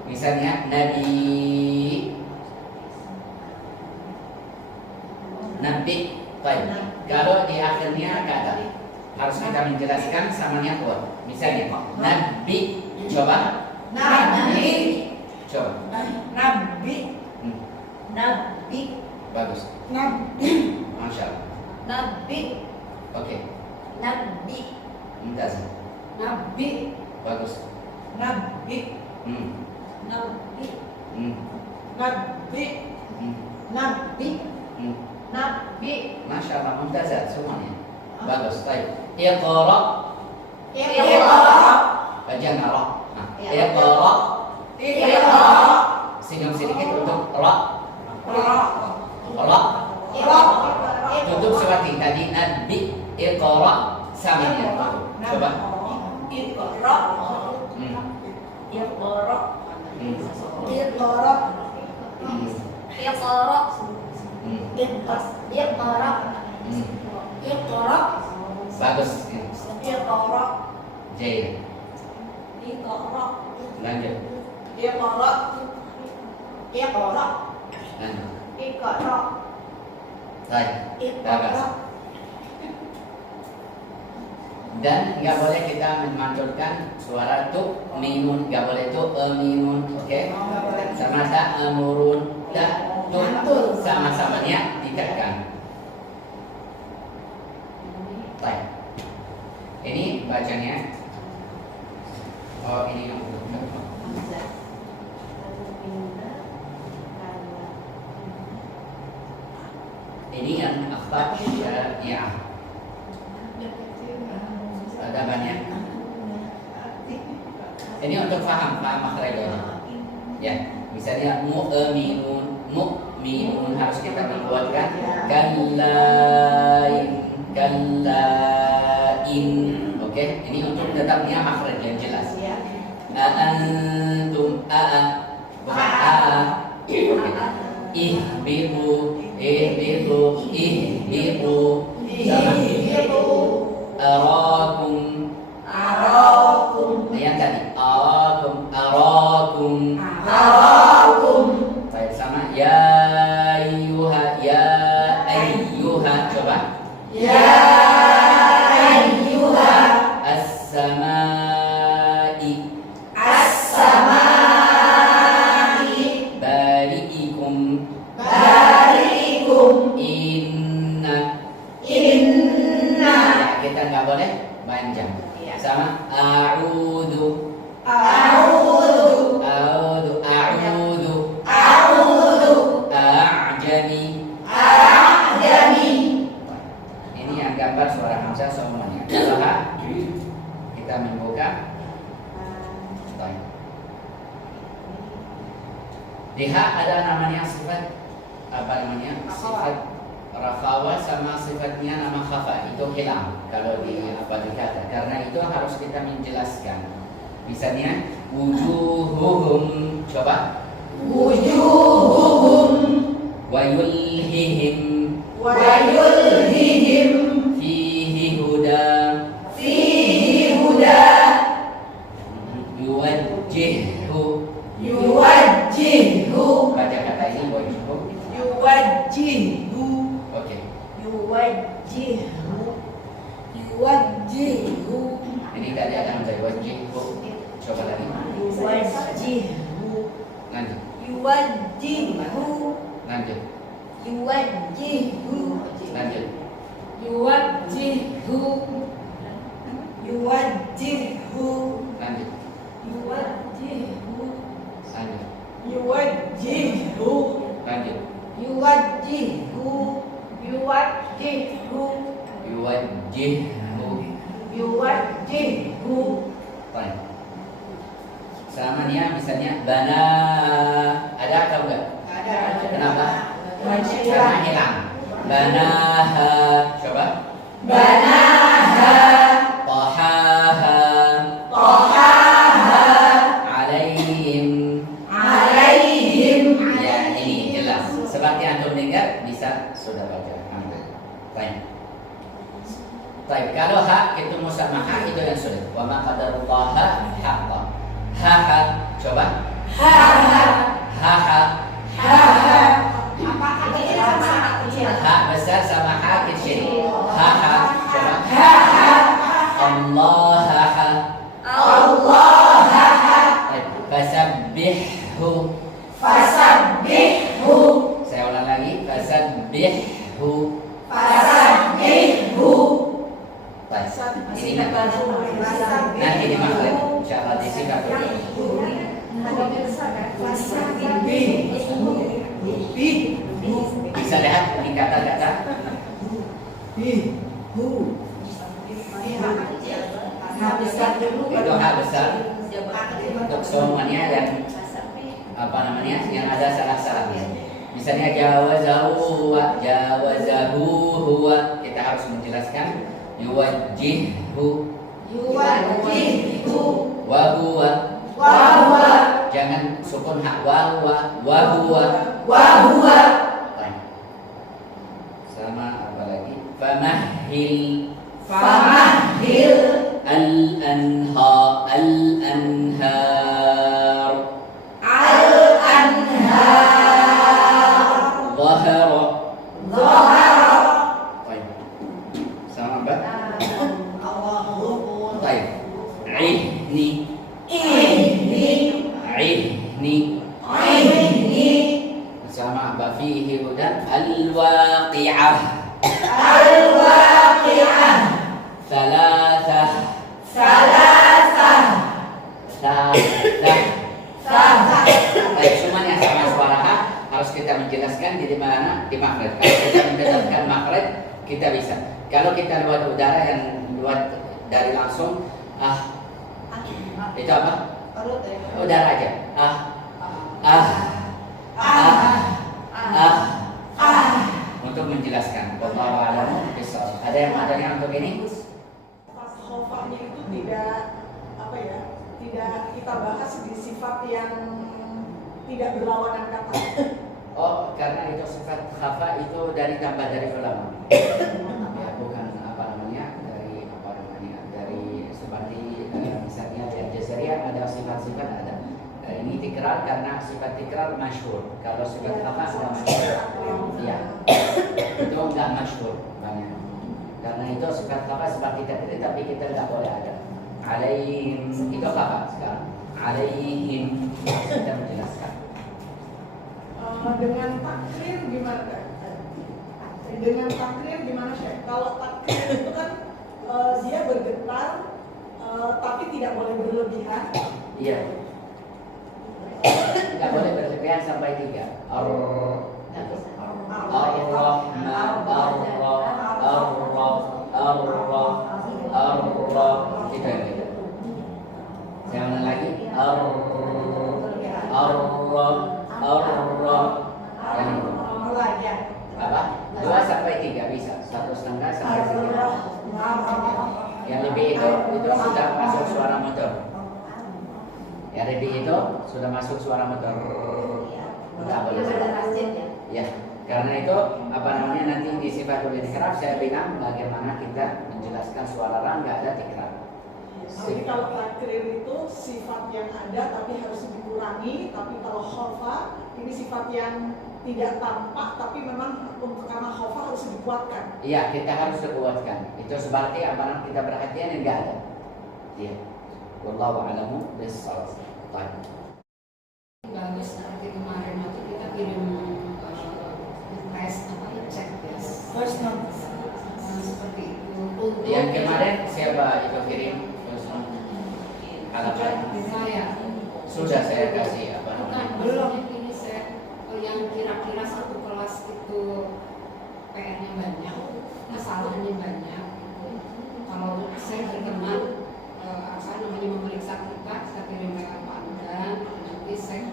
misalnya nabi baik. Kalau di akhirnya kata harus kita menjelaskan samanya kuat. Misalnya nabi, coba Nabi. coba Nabi. Hmm, Nabi. bagus, Nabi. masya Allah. Nabi. Oke, Nabi. mumtaz, Nabi. bagus. Nabi. Hmm. Nabi. Nabi. Hmm. Nabi. Hmm. Nabi. Masya Allah, mumtazah semuanya. Bagus, baik. Iqra. Bagian ra. Nah, Iqra. Senyum sedikit untuk ra. Ra. Tutup seperti tadi. Nabi. Iqra. Sama ya. Coba. Iqra. Hmm. Iqra. Hmm. Iqra. Hmm. Iqra. Hmm. Iqra. Hmm. Iqra. Bagus. Iqra. Jaya. Iqra. Lanjut. Iqra. Iqra. Lanjut. Iqra. Baik. Bagus. Iqra. Dan nggak boleh kita memantulkan suara tu minun, nggak boleh tu minun, oke? Sama tak amurun, tak tu sama-samanya ditekan. Baik. Ini bacanya. Oh ini yang ini yang akhta syariah. Ada banyak. Ini untuk paham makhrajnya. Ya, misalnya mu'minun harus kita membuatkan kallain. Oke, ini untuk tetapnya makhraj yang jelas. Antum bukan ihbiru arakum yang tadi arakum baik sama ya ayyuha coba as-samai bari'ikum inna ya, kita nggak boleh panjang sama a'udhu a'jami. Ini yang gambar suara hamzah semuanya. Kalau ha, kita membuka. Di ha ada namanya sifat apa namanya? Sifat rakhawa sama sifatnya nama khafa itu hilang kalau di apa dikata karena itu harus kita menjelaskan. Misalnya wujuhuhum, coba wa yulhihim fihi huda yuwajjihu baca kata ini wajhu. Oke. Yuwajjihu. Ini tadi ada hamzah wajhihu. Coba lagi. Yuwajjihu. Lanjut. Yuwajjihu. Lanjut. Yuwajjihu. Lanjut. Yuwajjihu. Yuwajjihu. Lanjut. Yuwajjihu. Lanjut. Yuwajjihu. Lanjut. Yuwajjihu. Yuwajjihu. Yuwajjihu. Yuwajjihu. Baik. Samanya misalnya bana ada atau enggak? Ada. Kenapa? Karena hilang. Banaha. Coba. Banaha. Tahaha. Tahaha. Alaihim. Ya ini jelas. Seperti antum dengar bisa sudah baca. Alhamdulillah. Baik. Baik, kalau ha itu musamahah itu yang sulit. Wa ma qadarullaha haqqa. Ha coba. Ha. Apa kecil sama kecil? Ha besar sama ha kecil. Ha coba. Allah. Fasabbihhu. Saya ulang lagi. Fasabbihhu. Baik. Ini nanti di makhluk. Insyaallah disingkat dulu. kata-kata Besar dulu itu hak besar untuk semuanya dan apa namanya yang ada salah-salahnya. Misalnya jawazahu huwa, kita harus menjelaskan yuwajjihu wa huwa. Jangan sukun hak wa huwa. Baik. Sama apa lagi? Famahhil al-anhar Zahara. Baik. Sama apa? Baik. Ihni. Sama apa? Fihi hudan al-waqi'ah. Salasah. Baik, semuanya sama suara H harus kita menjelaskan di mana di makhraj. Kalau kita mendengarkan makhraj kita bisa. Kalau kita lewat udara yang lewat dari langsung itu apa? Udara aja. Untuk menjelaskan. Wallahu a'lam bishawab. Ada yang adanya untuk ini? Pas khofanya itu tidak kita bahas di sifat yang tidak berlawanan kata. Oh, karena itu sifat khafa itu dari tambah dari ulama. Ya, bukan dari seperti misalnya di Al-Jazariyah ada sifat-sifat ada. Ini tikrar karena sifat tikrar masyhur. Kalau sifat khafa ada masyhur. Ya. Itu enggak masyhur banyak. Karena itu sifat khafa seperti tadi tapi kita enggak boleh ada. Alaihim itu khafa sekarang. Alaihim kita menjelaskan. Dengan takrir gimana Kak? Dengan takrir gimana Syekh? Kalau takrir itu kan dia bergetar tapi tidak boleh berlebihan. Iya. Tidak boleh berlebihan sampai 3. Allah itu yang beda. Saya ulang lagi. Yang apa? 2 sampai 3 bisa. 1,5 sampai 3. Yang lebih itu sudah masuk suara motor. Yang lebih itu sudah masuk suara motor. Enggak boleh. Ya, karena itu apa namanya nanti di sifatul inhiraf saya bilang bagaimana kita menjelaskan suara ra enggak ada tikrar. Jadi kalau takrir itu sifat yang ada tapi harus dikurangi, tapi kalau khofa ini sifat yang tidak tampak tapi memang karena khofa harus dikuatkan. Iya, kita harus dikuatkan. Itu seperti apa namanya kita perhatian yang enggak ada. Iya. Wallahu a'lamu bishawab. Bagus nanti kemarin waktu kita kirim tes cek tes first notice seperti itu. Yang kemarin siapa itu kirim? Halaman Saya sudah saya kasih apa bukan namanya? belum ini saya yang kira-kira satu kelas itu PR-nya banyak, kesalahannya banyak. Kalau saya berkenan memeriksa kita kirim lewat Pak dan nanti saya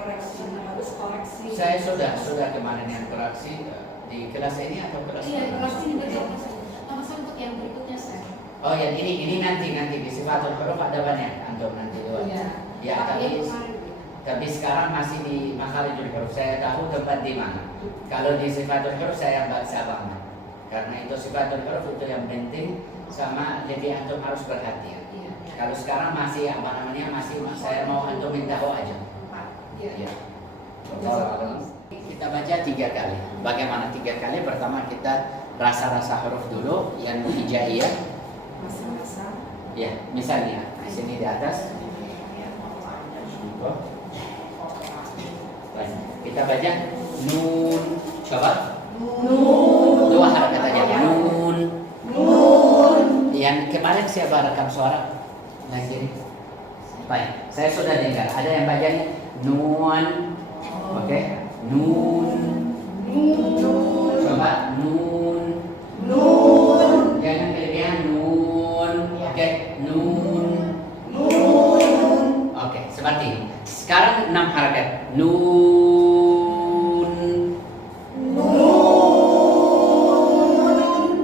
koreksi. Saya sudah kemarin yang koreksi di kelas ini atau kelas Iya, ini? kelas ini betul. Maksud untuk yang berikutnya saya. Oh ya ini nanti di sifatul huruf ada banyak antum nanti dua. Iya. Ya tapi sekarang masih di makharijul huruf. Saya tahu tempat di mana. Kalau di sifatul huruf saya baca banget. Karena itu sifatul huruf itu yang penting sama jadi antum harus perhatian. Iya. Kalau sekarang masih apa namanya masih saya mau antum minta tahu aja. Iya. Ya. Kita baca 3 kali. Bagaimana 3 kali? Pertama kita rasa-rasa huruf dulu yang hijaiyah. Masa-masa. Ya, misalnya di sini di atas. Baik, kita baca nun. Coba. Nun. 2 harakat aja. Nun. Yang kemarin siapa rekam suara? Nah, sini. Baik, saya sudah dengar. Ada yang bacanya nun. Oke. Nun. Nun.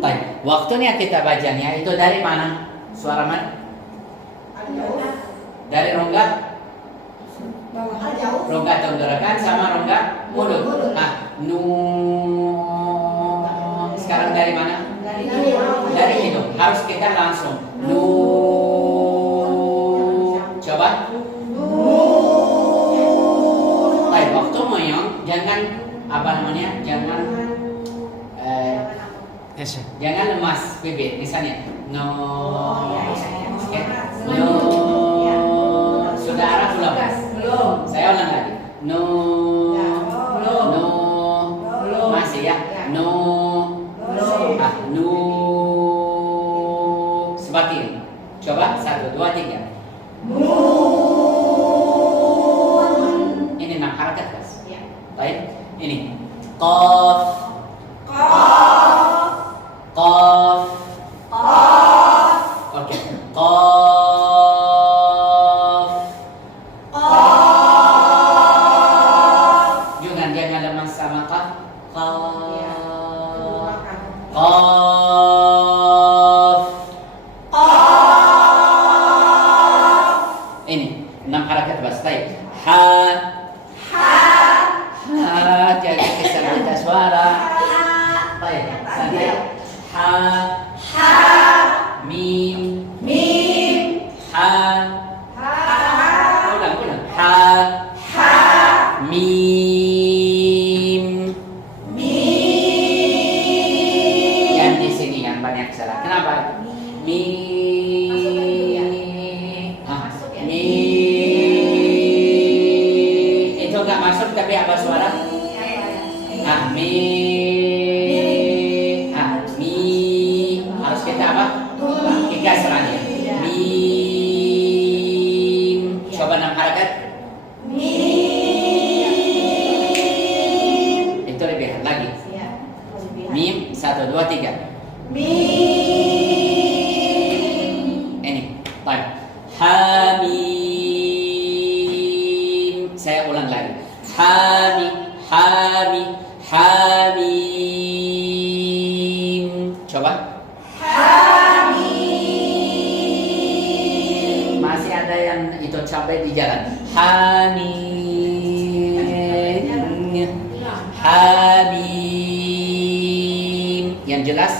Baik, waktunya kita bacanya itu dari mana? Suara mana? Dari rongga? Rongga tenggorokan sama rongga mulut. Nah, nun. Sekarang dari mana? Dari hidung. Harus kita langsung nun. Coba. Baik, waktu moyong jangan apa namanya? Jangan jangan lemas bibir. Misalnya no. No. Sudah arah belum? Saya ulang lagi. No. No. Masih ya? No. Ah, no. Seperti ini. Coba 1, 2, 3. Ini 6 harakat, Mas. Baik. Ini qaf. Qaf. Oke. Qaf. Jangan lemas sama qaf. Ini 6 harakat bas. Baik. Ha. Jaga kesabitan suara. Baik. Santai. Ha. Mim. Ha. Ulang. Ha. Mim. Yang di sini yang banyak salah. Kenapa? Itu enggak masuk tapi apa suara? Harus kita apa? Tiga serangnya. Mim. Coba 6 harakat. Itu lebih lagi. Mim 1, 2, 3. Ini. Baik. Hamim. Saya ulang lagi. Hamim. Coba. Masih ada yang itu sampai di jalan. Hamim. Yang jelas?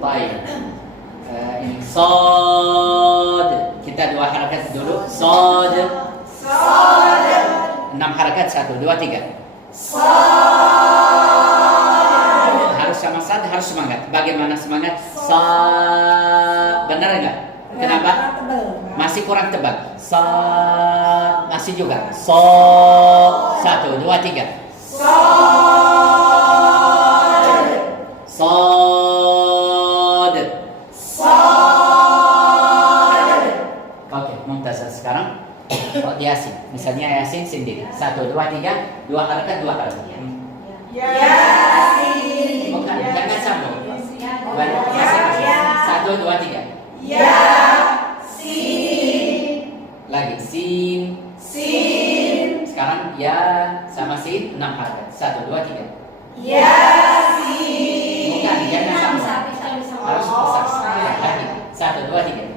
Baik. Ini sod. Kita 2 harakat dulu. Sod. 6 harakat 1, 2, 3. Harus sama sad, harus semangat. Bagaimana semangat? Benar enggak? Kenapa? Masih kurang tebal. Masih juga. 1, 2, 3. Oke, mumtaz. Sekarang Yasin. Misalnya Yasin sendiri. 1, 2, 3. 2 harakat, 2 harakat. Yasin. Bukan, jangan sambung. Yasin. 1, 2, 3. Yasin. Lagi sin. Sekarang ya sama sin 6 harakat. 1, 2, 3. Yasin. Bukan, jangan sambung. Harus besar. Lagi. 1, 2, 3.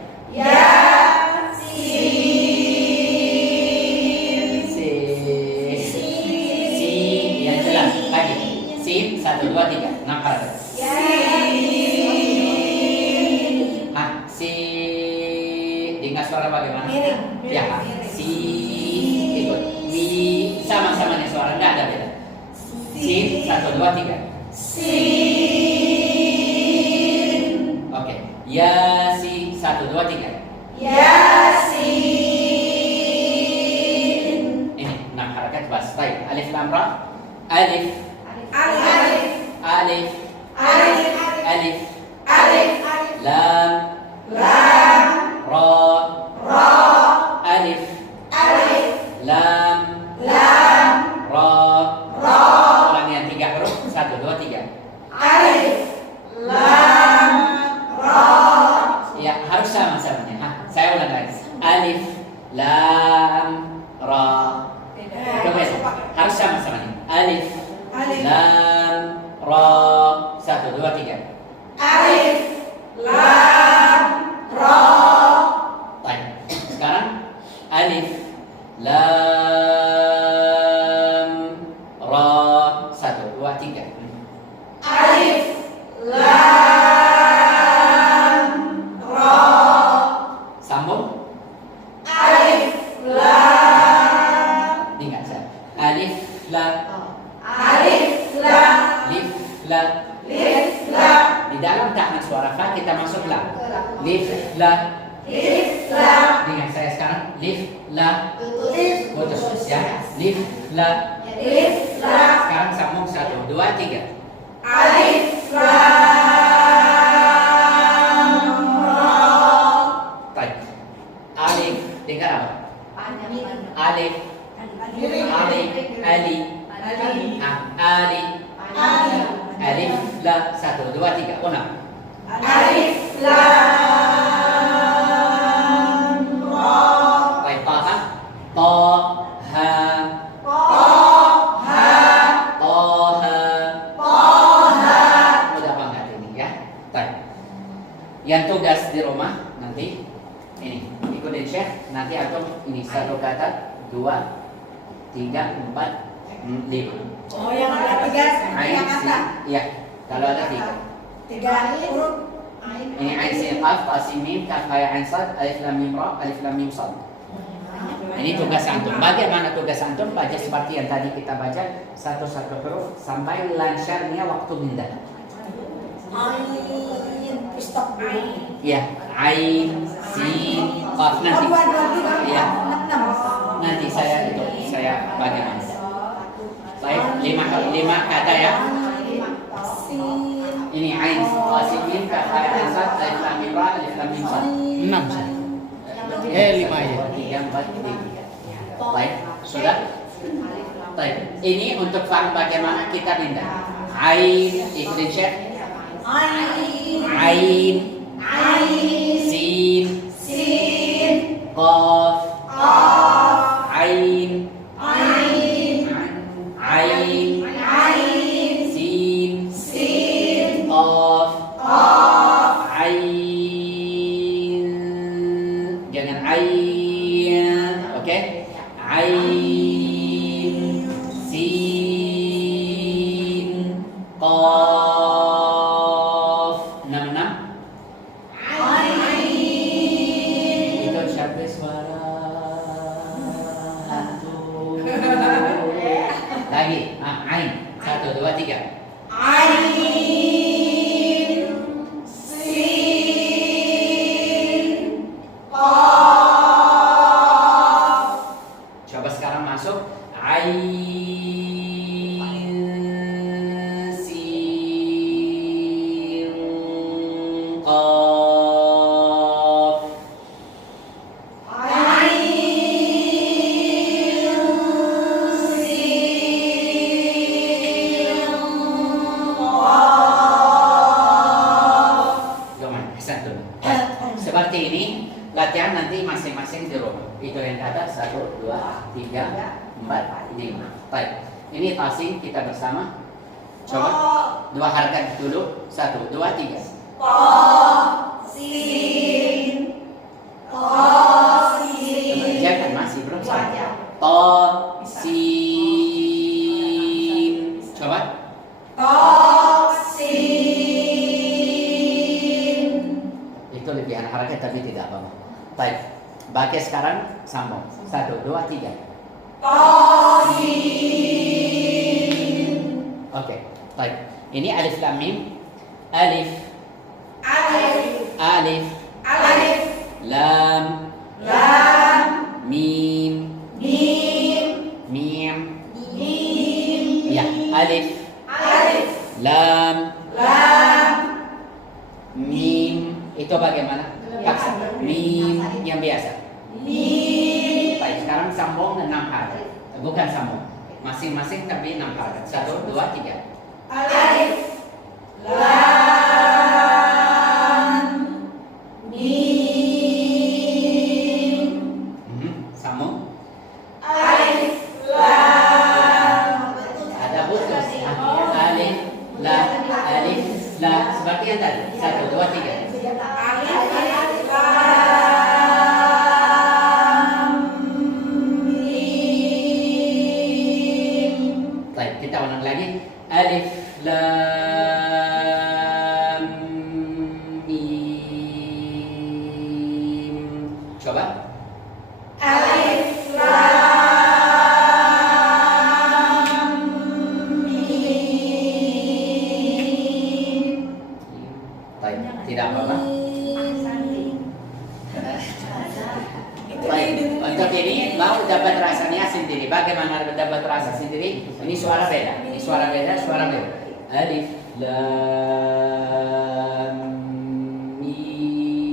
Yang jelas. Lagi. Sin 1, 2, 3. 6 harakat. Dengar suara bagaimana? Ya, ikut. Sama-samanya suara, enggak ada beda. 1, 2, 3. Oke. Yasin 1, 2, 3. Ini 6 harakat bas. Baik. Alif lam ra. Alif. Lam. Alif. Lam. Ulang yang 3 huruf. 1, 2, 3. Ya, harus sama-samanya. Saya ulang lagi. Alif. lam, ra. Coba ya, harus sama-sama nih. Alif, lam, ra. 1, 2, 3. Alif, lam, ra. Baik. Sekarang alif, lam, ra. 1, 2, 3. Alif, lam, ra. Sambung. Alif, lam. Ingat saya. Alif, lam, Alif, lam. lif, lam. Lif, lam. Di dalam tahan suara fa kita masuk lam. Lif, lam. Lif, lam. Dengan saya sekarang lif, lam. Lif, Putus ya. Lif, lam. lif, lam. Sekarang sambung 1, 2, 3. Alif, lam, ra. Baik. Alif, dengar apa? Alif, alif, ali. Ali. Alif, lam. 1, 2, 3. Ulang. Alif, lam, ra. Baik, taha. Taha. Toha, Taha. toha. Mudah banget ini ya. Baik. Yang tugas di rumah nanti ini ikutin Syekh. Nanti atau ini satu kata, 2, 3, 4, 5. Oh, yang ada tiga kata. Iya. Kalau ada 3. Tiga huruf. Ini ain sin qaf, ta sin mim, kaf ha ya ain sad, alif lam mim ra, alif lam mim sad. Ini tugas antum. Bagaimana tugas antum? Baca seperti yang tadi kita baca satu-satu huruf sampai lancarnya waktu pindah. Ain, stop dulu. Iya, ain, sin, qaf nanti. Iya. Nanti saya bagaimana? Baik, 5 kata ya. Ini ain, ta sin mim, kaf ha ya ain sad, alif lam mim ra, alif lam mim sad. 6 sih. 5 aja. 3, 4, 3. Baik, sudah? Baik, ini untuk paham bagaimana kita pindah. Ain, ikutin Syekh. Ain, sin, qaf, ain, sin, qaf, ain. Jangan ain, oke? Ain, sin, qaf. 6. Itu siapa suara hantu. Lagi, ain. 1, 2, 3. Coba sekarang masuk ain, sin, qaf. Gimana? Satu. Seperti ini latihan nanti masing-masing di rumah. Itu yang kata 1, 2, 3, 4, 5. Baik. Ini tasing kita bersama. Coba 2 harakat dulu. 1, 2, 3. Jangan masih belum sampai. To, sin. Coba. Itu lebihan harakat tapi tidak apa-apa. Baik. Bagi sekarang sambung. 1, 2, 3. Oke. Baik. Ini alif lam mim. Alif, alif, lam, mim, mim. Ya, alif, lam, mim. Itu bagaimana? Paksa. Mim yang biasa. Baik, sekarang sambung 6 harakat. Bukan sambung. Masing-masing tapi 6 harakat. 1, 2, 3. Alif Lam Mim. Baik, tidak apa-apa. Baik, untuk ini mau dapat rasanya sendiri. Bagaimana dapat rasa sendiri? Ini suara beda. Ini suara beda, suara beda. Alif Lam Mim.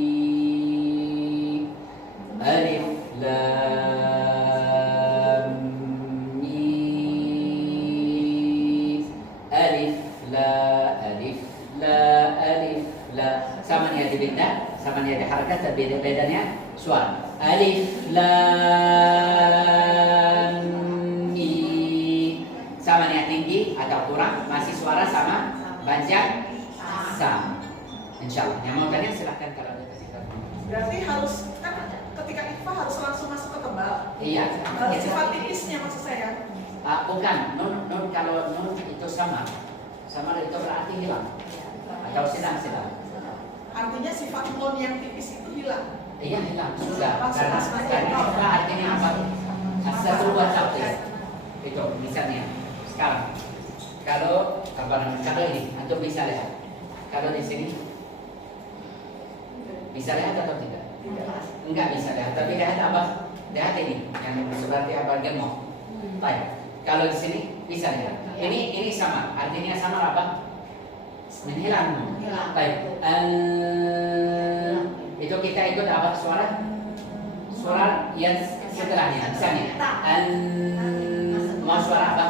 Alif Lam Mim. Alif La, Alif La, Alif La. Sama nih beda, sama nih harakat, tapi bedanya suara. Alif Lam Mim. Sama nih tinggi atau kurang, masih suara sama, baca sama. Insyaallah. Yang mau tanya silahkan kalau ada cerita. Berarti harus kan ketika ikhfa harus langsung masuk ke tebal. Iya. Sifat tipisnya maksud saya. Bukan, nun kalau nun itu sama itu berarti hilang atau sedang. Artinya sifat nun yang tipis itu hilang. Iya hilang sudah. Langsung Karena masuk ke karena tebal. ikhfa artinya apa? Asatul wajah itu misalnya sekarang kalau apa namanya kalau ini antum bisa lihat kalau di sini bisa lihat atau tidak? Enggak bisa lihat, tapi lihat apa? Lihat ini yang seperti apa gemuk. Baik. Kalau di sini bisa lihat. Ini sama, artinya sama apa? Menghilang. Baik. Itu kita ikut apa suara? Suara yang setelahnya. Misalnya, mau suara apa?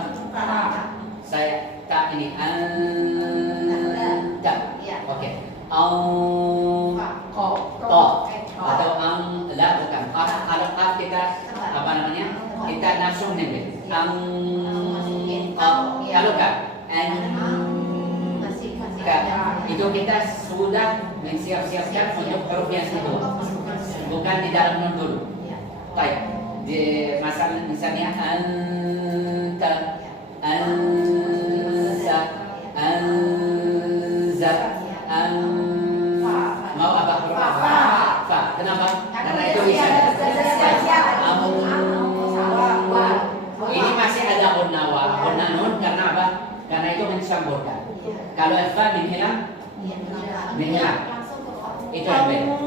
Saya tak ini. Tak. Oke. To atau la bukan. Kalau kaf kita apa namanya? Kita langsung nembel. Kalau kan itu kita sudah mensiap-siapkan untuk huruf yang itu, bukan di dalam nun dulu. Baik, di misalnya anta, mau apa huruf apa? Fa. Kenapa? Karena itu bisa. Ini masih ada gunna nun karena apa? Karena itu mencampurkan. Kalau fa menghilang. Itu yang beda.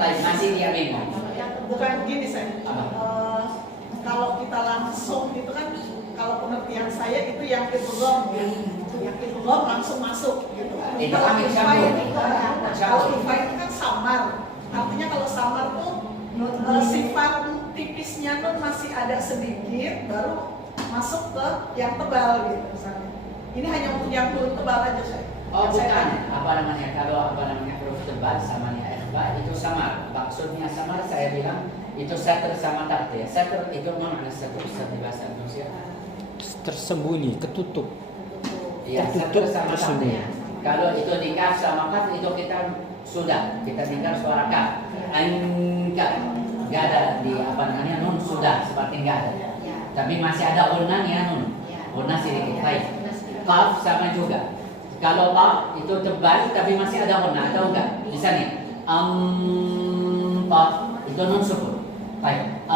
Tapi masih dia bingung. Bukan gini saya. Apa? Kalau kita langsung itu kan kalau pengertian saya itu yang idgham gitu. Yang idgham langsung masuk gitu. Itu Kalau kami ikhfa campur. kalau ikhfa itu kan samar. Artinya kalau samar tuh sifat tipisnya tuh masih ada sedikit baru masuk ke yang tebal gitu misalnya. Ini hanya untuk yang nun tebal aja saya. Oh Yang saya bukan, tanya. apa namanya kalau apa namanya huruf tebal sama ikhfa itu samar. Maksudnya samar saya bilang itu satr sama takdir. Satr itu mana satr di bahasa Indonesia? Tersembunyi, ketutup. Iya, satr sama takdir. Kalau itu di kaf sama kaf itu kita sudah kita tinggal suara kaf. Angkat, nggak ada di apa namanya nun sudah seperti nggak ada. Tapi masih ada unnanya nun. Unna sedikit baik. Kaf sama juga. Kalau kaf itu tebal tapi masih ada unna atau enggak? Misalnya kaf itu nun sukun. Baik.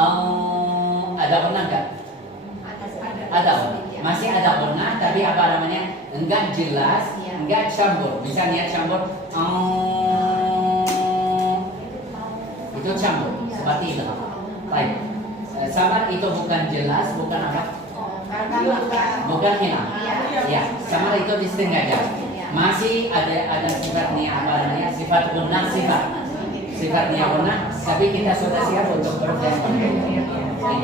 Ada unna enggak? Ada. Masih ada unna tapi apa namanya? Enggak jelas, enggak campur. Misalnya campur itu campur seperti itu. Baik. Samar itu bukan jelas, bukan apa? Bukan hilang. Ya, samar itu disengaja. Masih ada sifatnya apa namanya? Sifat guna sifatnya guna, tapi kita sudah siap untuk berjalan.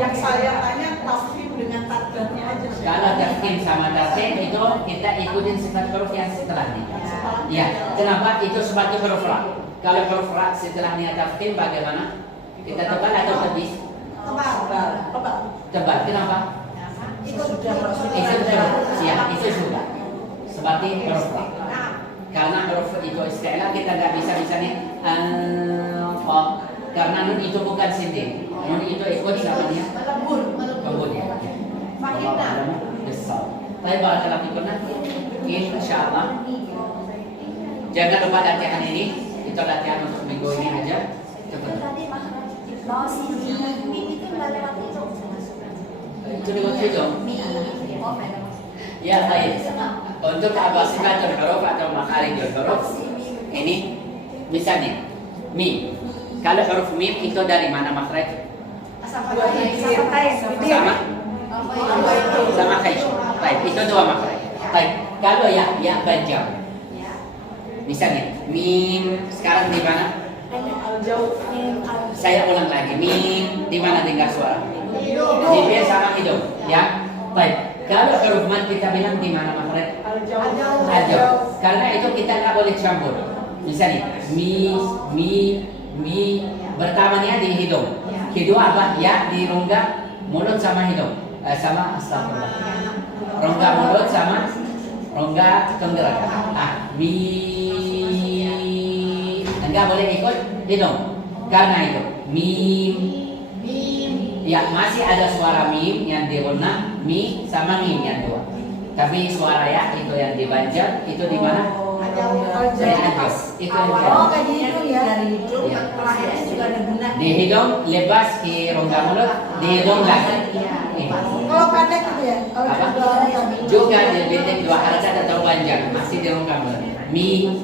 Yang saya tanya tafhim dengan takdirnya aja. Kalau tafhim sama tafhim itu kita ikutin sifat huruf yang setelahnya. Ya, kenapa? Itu seperti huruf ra. Kalau huruf ra setelahnya tafhim bagaimana? Kita tebal atau tebis? Tebal. Kenapa? Itu sudah Itu juga. Seperti huruf ra. Karena huruf itu istilah kita nggak bisa misalnya karena nun itu bukan sendiri. Nun itu ikut sama dia. Melebur ya. Baik, barakallahu fikum. Insyaallah. Jangan lupa latihan ini. Itu latihan untuk minggu ini aja. Oh, si mim itu nggak lewat hidung. Itu lewat hidung. Oh, memang. Ya, baik. Untuk sifatul huruf atau makharijul huruf, ini misalnya mim. Kalau huruf mim itu dari mana makhraj? Sama kaish. Baik, itu dua makhraj. Baik, kalau ya banjam. Misalnya mim sekarang di mana? Saya ulang lagi. Mim di mana dengar suara? Bibir sama hidung, ya. Baik. Kalau huruf mad kita bilang di mana makhraj? Al-jawf. Karena itu kita nggak boleh campur. Misalnya mi pertamanya di hidung. Kedua apa? Ya di rongga mulut sama hidung. Sama astagfirullah. Rongga mulut sama rongga tenggorokan. Mi enggak boleh ikut hidung. Karena itu mim. Ya masih ada suara mim yang dirona, mi sama mim yang dua. Tapi suara ya itu yang dibanjar itu di mana? Dari atas. Itu yang Oh, kayak gitu ya. Dari hidung, Ya. terakhirnya juga ada guna. Di hidung lepas ke rongga mulut, di hidung lagi. Ini. Kalau pendek gitu ya. Apa? Juga dibentuk dua harakat atau banjar masih di rongga mulut. Mi.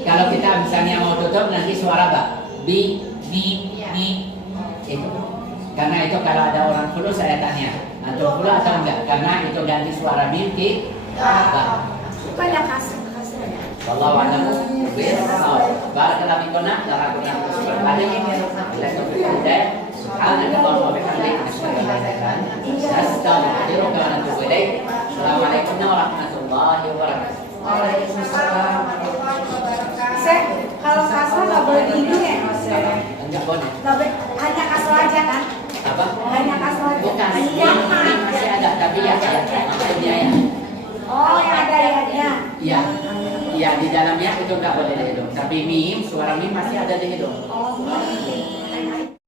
Kalau kita misalnya mau tutup nanti suara ba. Bi. Itu. Karena itu kalau ada orang flu saya tanya, antum flu atau enggak? Karena itu ganti suara mim ke ba. Banyak kasih. Wallahu a'lam bishawab. Barakallahu fikum larakuna bismillahirrahmanirrahim. Ila taufiq hidayah. Subhanallah wa bihamdihi asyhadu an la ilaha illa anta astaghfiruka wa atubu ilaik. Assalamualaikum warahmatullahi wabarakatuh. Waalaikumsalam. Kalau kasar nggak boleh di hidung ya? Enggak boleh. Nggak boleh, hanya kasar aja kan? Apa? Hanya kasar aja. Bukan. Iya. Mim masih ada tapi ya maksudnya ya. Oh, yang ada ya. Ya. Ya di dalamnya itu enggak boleh di hidung. Tapi mim suara mim masih ada di hidung. Oh,